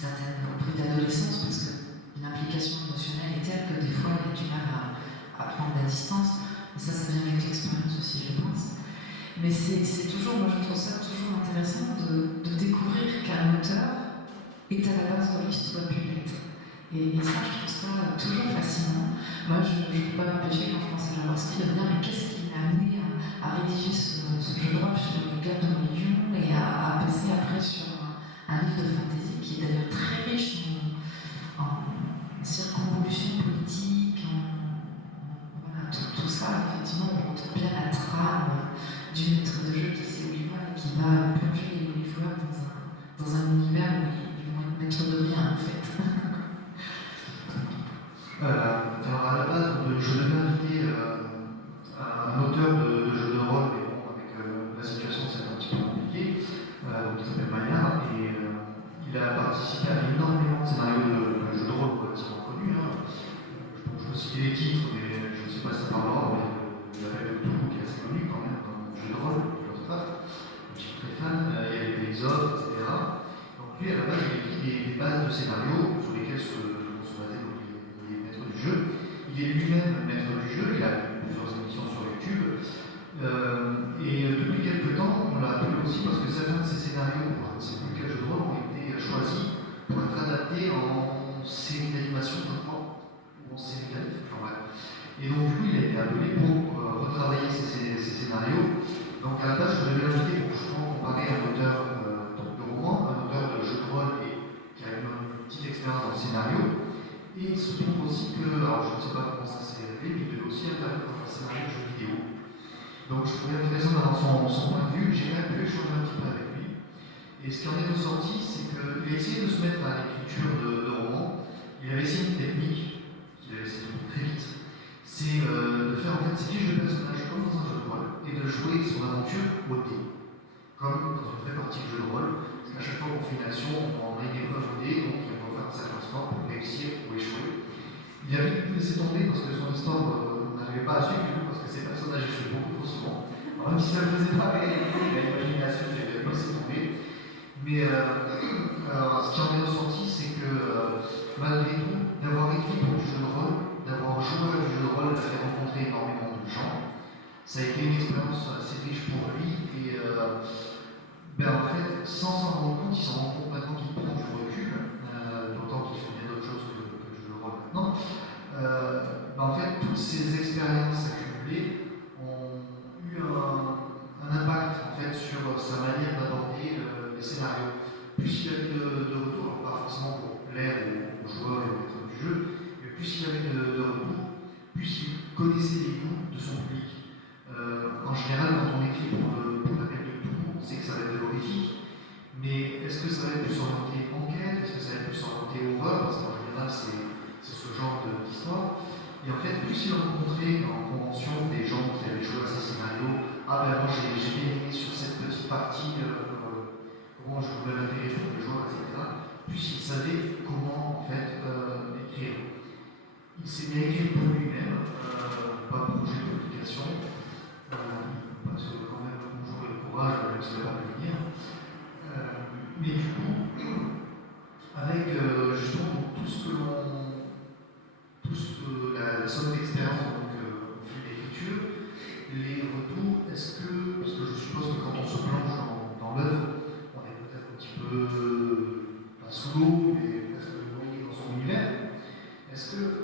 auprès d'adolescence, parce qu'une implication émotionnelle est telle que des fois, il y a du mal à prendre la distance. Et ça vient avec l'expérience aussi, je pense. Mais c'est toujours, moi je trouve ça toujours intéressant de découvrir qu'un auteur est à la base de l'histoire publique. Et ça, je trouve ça toujours fascinant. Moi, je ne peux pas m'empêcher quand je pense à Jaworski de me dire mais qu'est-ce qui m'a amené à rédiger ce jeu de rôle sur les guerres de religion et à passer après sur un livre de fantasy qui est d'ailleurs très riche en circonvolutions politiques, voilà, tout ça, effectivement, on retrouve bien la trame du maître de jeu qui sait où il va et qui va plonger les joueurs dans un univers où ils vont être maîtres de rien, en fait. Alors à la base, je devais inviter un auteur de jeux de rôle, mais bon, avec la situation c'est un petit peu compliqué, donc il s'appelle Maillard, et il a participé à énormément de scénarios de jeux de rôle relativement connus. Je peux citer les titres, mais je ne sais pas si ça parlera, mais il y avait tout qui est assez connu quand même, comme jeu de rôle, Lovecraft, je suis très fan, il y a les Pélisodes, etc. Donc lui, à la base, il a écrit des bases de scénarios sur lesquelles se basaient les maîtres du jeu. Il est lui-même maître du jeu, il a plusieurs émissions sur YouTube. Et depuis quelques temps, on l'a appelé aussi parce que certains de ces scénarios, je ne sais plus quel jeu de rôle, ont été choisis pour être adaptés en série d'animation, je crois, ou en série d'animation, enfin bref. Et donc du coup, il a été appelé pour retravailler ces scénarios. Donc à la base, je devais l'inviter pour justement comparer un auteur de roman, un auteur de jeu de rôle et qui a une petite expérience dans le scénario. Et il se trouve aussi que, alors je ne sais pas comment ça s'est révélé, mais il devait aussi intervenir dans un scénario de jeu vidéo. Donc je trouvais intéressant d'avoir son point de vue, j'ai même pu échanger un petit peu avec lui. Et ce qui en est ressorti, c'est qu'il a essayé de se mettre à l'écriture de romans. Il avait essayé une technique, qu'il avait essayé de faire très vite, c'est de faire en fait ses fiches de personnages comme dans un jeu de rôle et de jouer son aventure au dé. Comme dans une vraie partie de jeu de rôle, parce qu'à chaque fois qu'on fait une action, on a une épreuve au dé, donc il faut faire un certain score pour réussir ou échouer. Il avait tout laissé tomber parce que son histoire, on n'arrivait pas à suivre, parce que ses personnages échouaient beaucoup trop souvent. Alors, même si ça ne le faisait pas réalité, l'imagination, il avait laissé tomber. Mais ce qui en est ressorti, c'est que malgré tout, d'avoir écrit pour du jeu de rôle, d'avoir joué à du jeu de rôle, d'avoir rencontré énormément de gens, ça a été une expérience assez riche pour lui. Et en fait, sans s'en rendre compte, il s'en rend compte maintenant qu'il prend du recul, d'autant qu'il fait bien d'autres choses que le jeu de rôle maintenant. En fait, toutes ces expériences accumulées ont eu un impact en fait, sur sa manière d'aborder les scénarios. Plus il avait de retour, pas forcément pour plaire aux joueurs et aux maîtres du jeu, mais plus il avait de retour, plus il connaissait les goûts de son public. En général, quand on écrit pour la peine de tout, on sait que ça va être de l'horrifique, mais est-ce que ça va être plus orienté enquête, est-ce que ça va être plus orienté horreur, parce qu'en général, c'est ce genre d'histoire. Et en fait, plus il a rencontré en convention des gens qui avaient joué à ces scénarios, ah ben moi j'ai bien aimé sur cette petite partie, comment je pouvais l'intégrer pour les joueurs, etc. Plus il savait comment en fait écrire. Il s'est bien écrit pour lui-même, pas de projet de publication, parce que quand même bonjour et le courage, même s'il n'a pas pu venir. Mais du coup, avec justement tout ce que la somme d'expérience au fil de l'écriture, les retours, parce que je suppose que quand on se plonge dans l'œuvre, on est peut-être un petit peu pas sous l'eau, mais presque noyé dans son univers. Est-ce que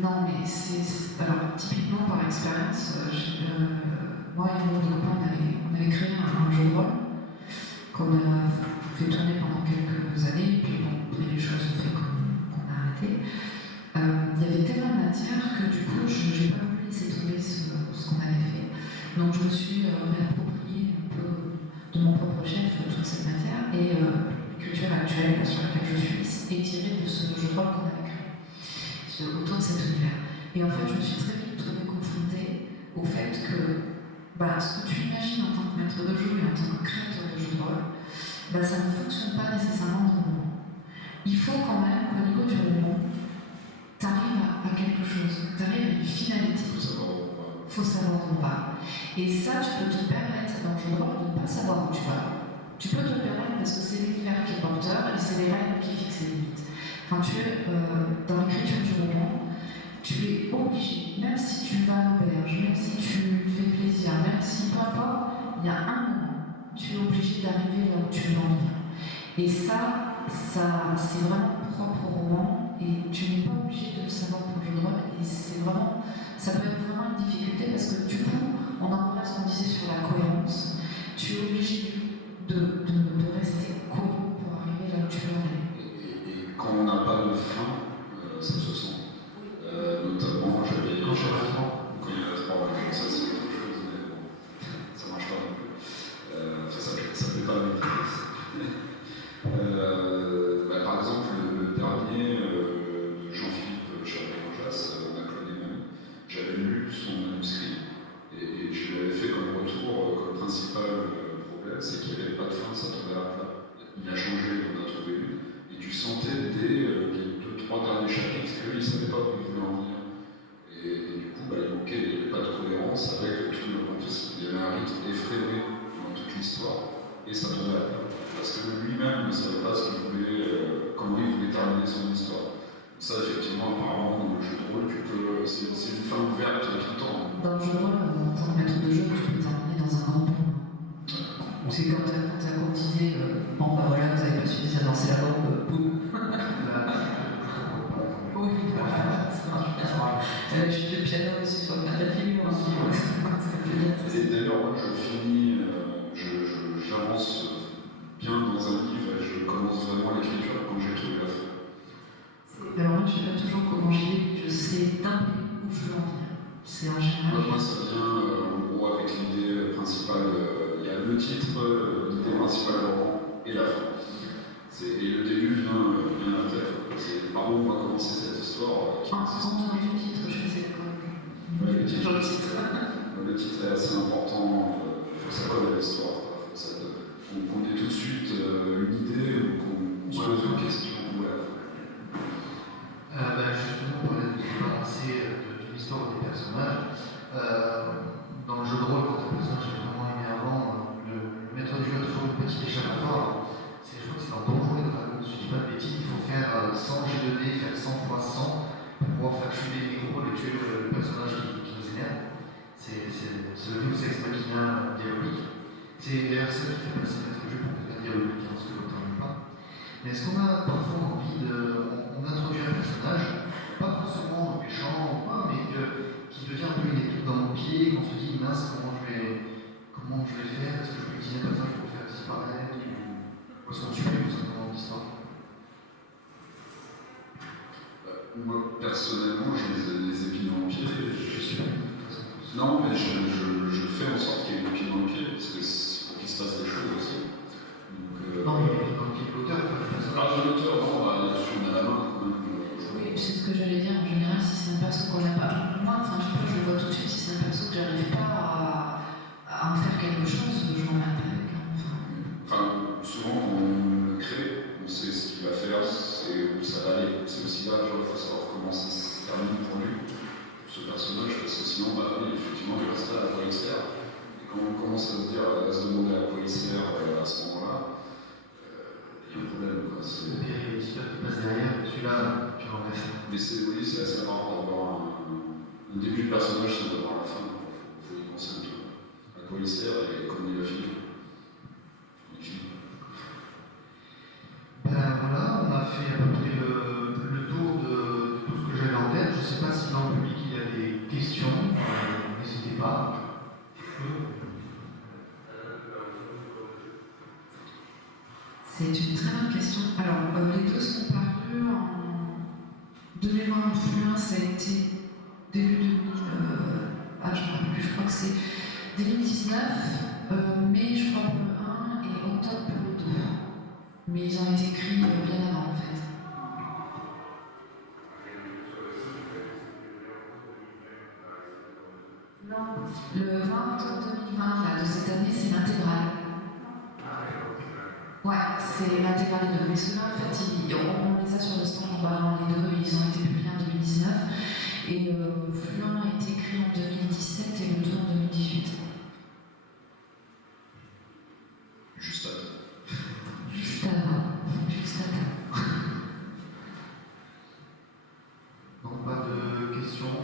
Non, mais alors, typiquement par expérience, moi et mon copain, on avait créé un jeu de rôle qu'on a fait tourner pendant quelques années, et puis bon, après les choses ont fait qu'on a arrêté. Il y avait tellement de matière que du coup, je n'ai pas voulu laisser tomber ce qu'on avait fait. Donc je me suis réapproprié un peu de mon propre chef toute cette matière, et l'écriture actuelle sur laquelle je suis est tirée de ce jeu de rôle qu'on avait créé, autour de cet univers. Et en fait, je me suis très vite trouvée confrontée au fait que ce que tu imagines en tant que maître de jeu et en tant que créateur de jeu de rôle, ça ne fonctionne pas nécessairement dans le roman. Il faut quand même qu'au niveau du roman, tu arrives à quelque chose, tu arrives à une finalité. Il faut savoir où on va. Et ça, tu peux te permettre dans le jeu de rôle de ne pas savoir où tu vas. Tu peux te le permettre parce que c'est l'univers qui est porteur et c'est les règles qui fixent les limites. Quand tu es dans l'écriture du roman, tu es obligé, même si tu vas à l'auberge, même si tu fais plaisir, même si peu importe, il y a un moment, tu es obligé d'arriver là où tu veux en venir. Et ça c'est vraiment propre au roman, et tu n'es pas obligé de le savoir pour le jeu de rôle, et ça peut être vraiment une difficulté parce que du coup, on en revient à ce qu'on disait sur la cohérence. Tu es obligé de rester cohérent pour arriver là où tu veux aller. Et quand on n'a pas de fin, ça se sent. Notamment, j'avais. Quand il y a la 3. Quand il y a la 3, ça c'est autre chose, mais bon, ça marche pas non plus. Ça fait pas la même chose. Par exemple, le dernier de Jean-Philippe Chabré-Rojas, on a cloné même, j'avais lu son manuscrit et je lui avais fait comme retour, comme principal problème, c'est qu'il n'y avait pas de fin, ça tombait à plat. Il a changé, on a trouvé une, et tu sentais dès les 2-3 derniers chapitres qu'il ne savait pas où il voulait en venir. Et du coup, il manquait, il n'y avait pas de cohérence avec tout le contexte. Il y avait un rythme effréné dans toute l'histoire, et ça tombait à plat. Parce que lui-même ne savait pas ce qu'il voulait, comment il voulait terminer son histoire. Ça, effectivement, apparemment, dans le jeu de rôle, c'est une fin ouverte tout le temps. Dans le jeu de rôle, en tant que maître de jeu, tu peux t'emmener dans un grand pont. C'est quand tu as courtisé, voilà, vous avez pas suffisamment lancé la bombe, boum. Oui, voilà, ça marche. Je suis de piano aussi sur le de la figure. Et d'ailleurs, moi, je finis, j'avance bien dans un livre et je commence vraiment l'écriture quand j'ai trouvé la fin. Alors moi, je ne sais pas toujours comment j'y vais, je sais d'un où je veux en venir. C'est en général. Moi, ça vient en gros avec l'idée principale. Il y a le titre, l'idée principale du roman et la fin. Et le début vient après. C'est par où on va commencer cette histoire. En dehors du titre, je sais quoi. Le titre est assez important. Il faut que ça colle à l'histoire. Qu'on ait tout de suite une idée ou qu'on se pose une question. Justement, pour l'avancée d'une histoire des personnages, dans le jeu de rôle, quand un personnage est vraiment énervant, le maître du jeu a toujours une petite échappatoire. Je crois que c'est dans Donjons et Dragons, si je dis pas de bêtises, il faut faire 100 G2D, faire 100 x 100 pour pouvoir faire chuter les micros et tuer le personnage qui nous énerve. C'est le Deus Ex Machina diabolique. C'est d'ailleurs ça qui fait passer maître du jeu pour quelqu'un diabolique, parce que l'autre n'en pas. Mais est-ce qu'on a parfois envie on introduit un personnage, pas forcément méchant ou pas, mais qui devient un peu une épine dans mon pied, qu'on se dit mince, comment je vais faire, est-ce que je peux utiliser un personnage pour le faire disparaître, ou est-ce qu'on supprime tout simplement l'histoire? Moi, personnellement, j'ai des épines dans le pied. Je suis non, mais je fais en sorte qu'il y ait une épine dans le pied, parce que c'est pour qu'il se passe des choses aussi. Donc, non, il y a une épine dans le pied de l'auteur, pas du personnage. Ah, de l'auteur, non, là-dessus, on a la main quand même. Oui, c'est ce que j'allais dire. En général, si c'est un perso qu'on n'a pas. Moi, je le vois tout de suite. Si c'est un perso que j'arrive pas à en faire quelque chose, je m'en mets pas avec. Souvent, quand on le crée, on sait ce qu'il va faire, c'est où ça va aller. C'est aussi là, il faut savoir comment ça se termine pour lui, ce personnage, parce que sinon, oui, effectivement, il reste là à quoi il sert. Et quand on commence à se demander à quoi il sert à ce moment-là, il y a un problème. Et il y a l'histoire qui passe derrière, celui-là, tu l'enlèves. Mais c'est assez rare d'avoir un début de personnage sans avoir la fin. Il faut y penser un peu. À quoi il sert et comment il a fini. Voilà, on a fait à peu près le tour de tout ce que j'avais en tête. Je ne sais pas si questions, n'hésitez pas. C'est une très bonne question. Alors, les deux sont parus en 2020. Fluin, ça a été début 2000. Je ne me rappelle plus, je crois que c'est 2019, mai, je crois, pour le 1 et octobre pour le 2. Mais ils ont été écrits bien avant, en fait. Non, le 20 octobre 2020 là, de cette année, c'est l'intégrale. Ouais, c'est l'intégrale des deux. Mais ceux-là, en fait, on les a sur le stand en bas, les deux, ils ont été publiés en 2019. Et Fluin a été écrit en 2017 et le 2 en 2018. Juste à temps. Juste avant. Juste à temps. Donc, pas de questions.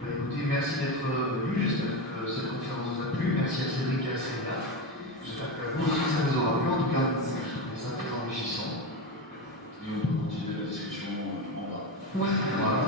Bah, écoutez, merci d'être venu. J'espère que cette conférence vous a plu. Merci à Cédric et à Célia. J'espère que vous aussi ça vous aura plu. En tout cas, c'est très enrichissant. Et on peut continuer la discussion en bas. Ouais. Voilà.